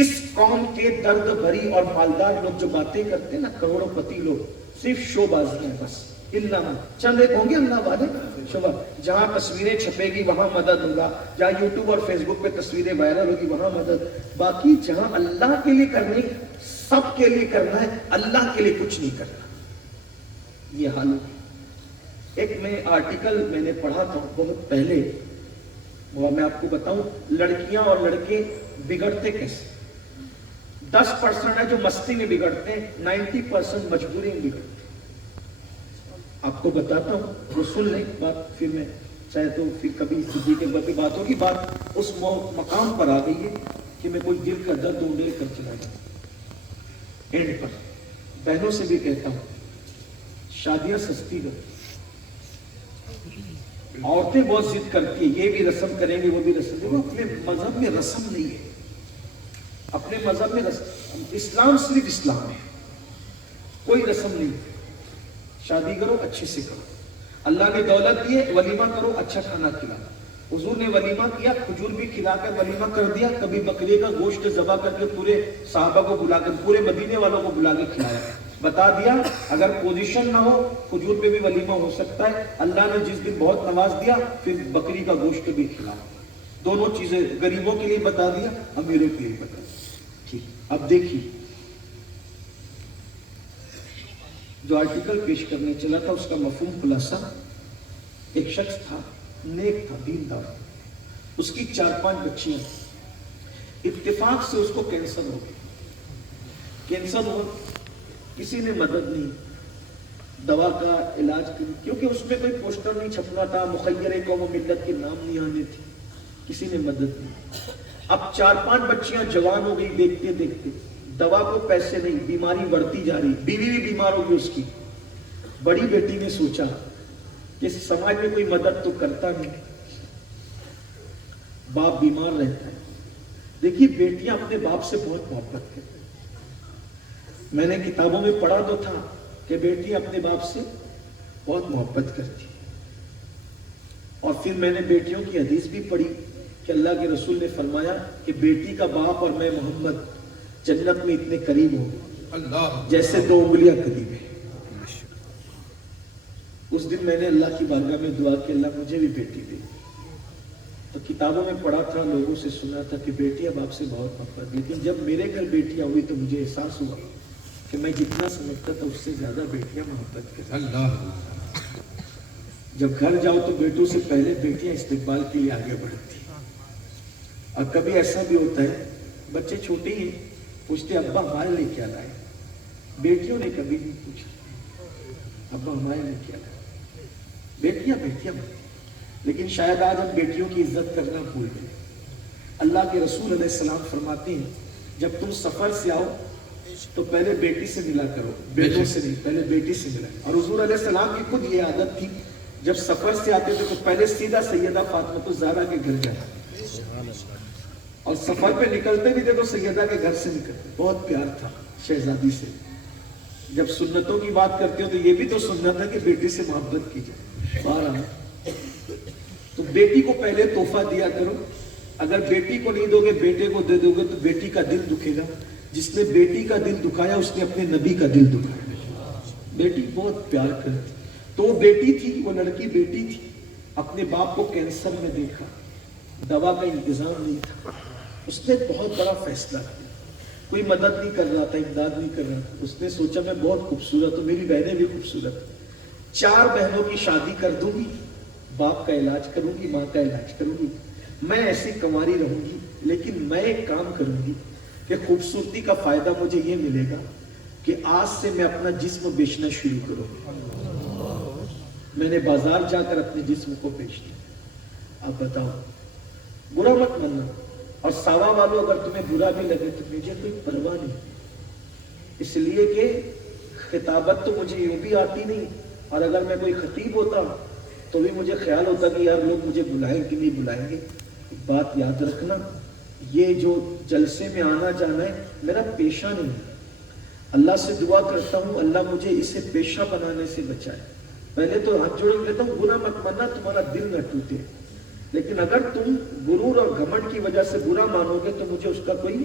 اس قوم کے درد بھری اور مالدار لوگ جو باتیں کرتے ہیں نا، کروڑوں پتی لوگ، صرف شو بازی ہیں بس. اللہ چند ایک ہوں گے اللہ والے شبہ، جہاں تصویریں چھپے گی وہاں مدد ہوگا، جہاں یوٹیوب اور فیس بک پہ تصویریں وائرل ہوگی وہاں مدد. باقی جہاں اللہ کے لیے کرنی، سب کے لیے کرنا ہے، اللہ کے لیے کچھ نہیں کرنا. یہ حال ہے. ایک میں آرٹیکل میں نے پڑھا تھا بہت پہلے، وہ میں آپ کو بتاؤں لڑکیاں اور لڑکے بگڑتے کیسے. 10% ہے جو مستی میں بگڑتے ہیں، 90% مجبوری میں بگڑتے ہیں. آپ کو بتاتا ہوں، وہ سن لیں بات، پھر میں چاہے تو پھر کبھی صدیق اکبر کی باتوں کی بات اس مقام پر آ گئی ہے کہ میں کوئی دل کا درد اونڈیل کر چلا جاؤں. اینڈ پر بہنوں سے بھی کہتا ہوں، شادیاں سستی کرو. عورتیں بہت ضد کرتی ہیں، یہ بھی رسم کریں گے وہ بھی رسم کریں گے. وہ اپنے مذہب میں رسم نہیں ہے، اپنے مذہب میں رسم، اسلام صرف اسلام ہے، کوئی رسم نہیں. شادی کرو اچھے سے کرو، اللہ نے دولت دی ہے، ولیمہ کرو، اچھا کھانا کھلاؤ. حضور نے ولیمہ کیا، کھجور بھی کھلا کر ولیمہ کر دیا. کبھی بکرے کا گوشت ذبح کر کے پورے صحابہ کو بلا کر، پورے مدینے والوں کو بلا کے کھلایا. بتا دیا اگر پوزیشن نہ ہو کھجور پہ بھی ولیمہ ہو سکتا ہے. اللہ نے جس دن بہت نواز دیا پھر بکری کا گوشت بھی کھلایا. دونوں چیزیں غریبوں کے لیے بتا دیا، امیروں کے لیے بتا دیا. ٹھیک. اب دیکھیے جو آرٹیکل پیش کرنے چلا تھا اس کا مفہوم خلاصہ، ایک شخص تھا، نیک تھا، دیندار، اس کی 4-5 بچیاں، اتفاق سے اس کو کینسر ہو گیا. کینسر ہوا، کسی نے مدد نہیں، دوا کا علاج کی، کیونکہ اس میں کوئی پوسٹر نہیں چھپنا تھا، مخیر قوم و ملت کے نام نہیں آنے تھے، کسی نے مدد نہیں. اب 4-5 بچیاں جوان ہو گئی دیکھتے دیکھتے، دوا کو پیسے نہیں، بیماری بڑھتی جا رہی، بیوی بھی بیمار ہوگی اس کی. بڑی بیٹی نے سوچا کہ سماج میں کوئی مدد تو کرتا نہیں، باپ بیمار رہتا ہے. دیکھیے بیٹیاں اپنے باپ سے بہت محبت کرتی ہیں. میں نے کتابوں میں پڑھا تو تھا کہ بیٹی اپنے باپ سے بہت محبت کرتی. اور پھر میں نے بیٹیوں کی حدیث بھی پڑھی کہ اللہ کے رسول نے فرمایا کہ بیٹی کا باپ اور میں محمد جنت میں اتنے قریب ہوں اللہ جیسے 2 انگلیاں قریب ہیں. اس دن میں نے اللہ کی بارگاہ میں دعا کہ اللہ مجھے بھی بیٹی دے. تو کتابوں میں پڑھا تھا، لوگوں سے سنا تھا کہ بیٹیاں باپ سے بہت محبت. لیکن جب میرے گھر بیٹیاں ہوئی تو مجھے احساس ہوا کہ میں جتنا سمجھتا تھا اس سے زیادہ بیٹیاں محبت کرتی. اللہ جب گھر جاؤ تو بیٹوں سے پہلے بیٹیاں استقبال کے لیے آگے بڑھتی. اور کبھی ایسا بھی ہوتا ہے بچے چھوٹے ہی پوچھتے ابا ہمارے لیے کیا لائے. بیٹیوں نے کبھی نہیں پوچھا ابا ہمارے لیے کیا لائے. بیٹیاں بیٹیاں بنتی. لیکن شاید آج ہم بیٹیوں کی عزت کرنا بھول گئے. اللہ کے رسول علیہ السلام فرماتے ہیں جب تم سفر سے آؤ تو پہلے بیٹی سے ملا کرو، بیٹوں سے نہیں، پہلے بیٹی سے ملا. اور حضور علیہ السلام کی خود یہ عادت تھی، جب سفر سے آتے تھے تو پہلے سیدھا سیدہ فاطمہ الزہرا کے گھر جاتا، اور سفر پہ نکلتے بھی تھے تو سیدہ کے گھر سے نکلتے. بہت پیار تھا شہزادی سے. جب سنتوں کی بات کرتے ہو تو یہ بھی تو سنت ہے کہ بیٹی سے محبت کی جائے. بارہ تو بیٹی کو پہلے تحفہ دیا کرو. اگر بیٹی کو نہیں دو گے بیٹے کو دے دو گے تو بیٹی کا دل دکھے گا. جس نے بیٹی کا دل دکھایا اس نے اپنے نبی کا دل دکھایا. بیٹی بہت پیار کرتی. تو وہ بیٹی تھی، وہ لڑکی بیٹی تھی، اپنے باپ کو کینسر میں دیکھا، دوا کا انتظام نہیں تھا. اس نے بہت بڑا فیصلہ کیا. کوئی مدد نہیں کر رہا تھا، امداد نہیں کر رہا تھا. اس نے سوچا میں بہت خوبصورت ہوں، میری بہنیں بھی خوبصورت ہیں، 4 بہنوں کی شادی کر دوں گی، باپ کا علاج کروں گی، ماں کا علاج کروں گی، میں ایسی کنواری رہوں گی. لیکن میں ایک کام کروں گی کہ خوبصورتی کا فائدہ مجھے یہ ملے گا کہ آج سے میں اپنا جسم بیچنا شروع کروں گا. میں نے بازار جا کر اپنے جسم کو بیچ دیا. آپ بتاؤ، برا مت ماننا. اور ساوا والوں اگر تمہیں برا بھی لگے تو مجھے کوئی پرواہ نہیں، اس لیے کہ خطابت تو مجھے یوں بھی آتی نہیں، اور اگر میں کوئی خطیب ہوتا تو بھی مجھے خیال ہوتا کہ یار لوگ مجھے بلائیں کہ نہیں بلائیں گے. بات یاد رکھنا، یہ جو جلسے میں آنا جانا ہے میرا پیشہ نہیں. اللہ سے دعا کرتا ہوں اللہ مجھے اسے پیشہ بنانے سے بچائے. پہلے تو ہاتھ جوڑ لیتا ہوں، برا مت ماننا، تمہارا دل نہ ٹوٹے. لیکن اگر تم غرور اور گھمنڈ کی وجہ سے برا مانو گے تو مجھے اس کا کوئی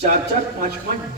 4-4, 5-5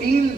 3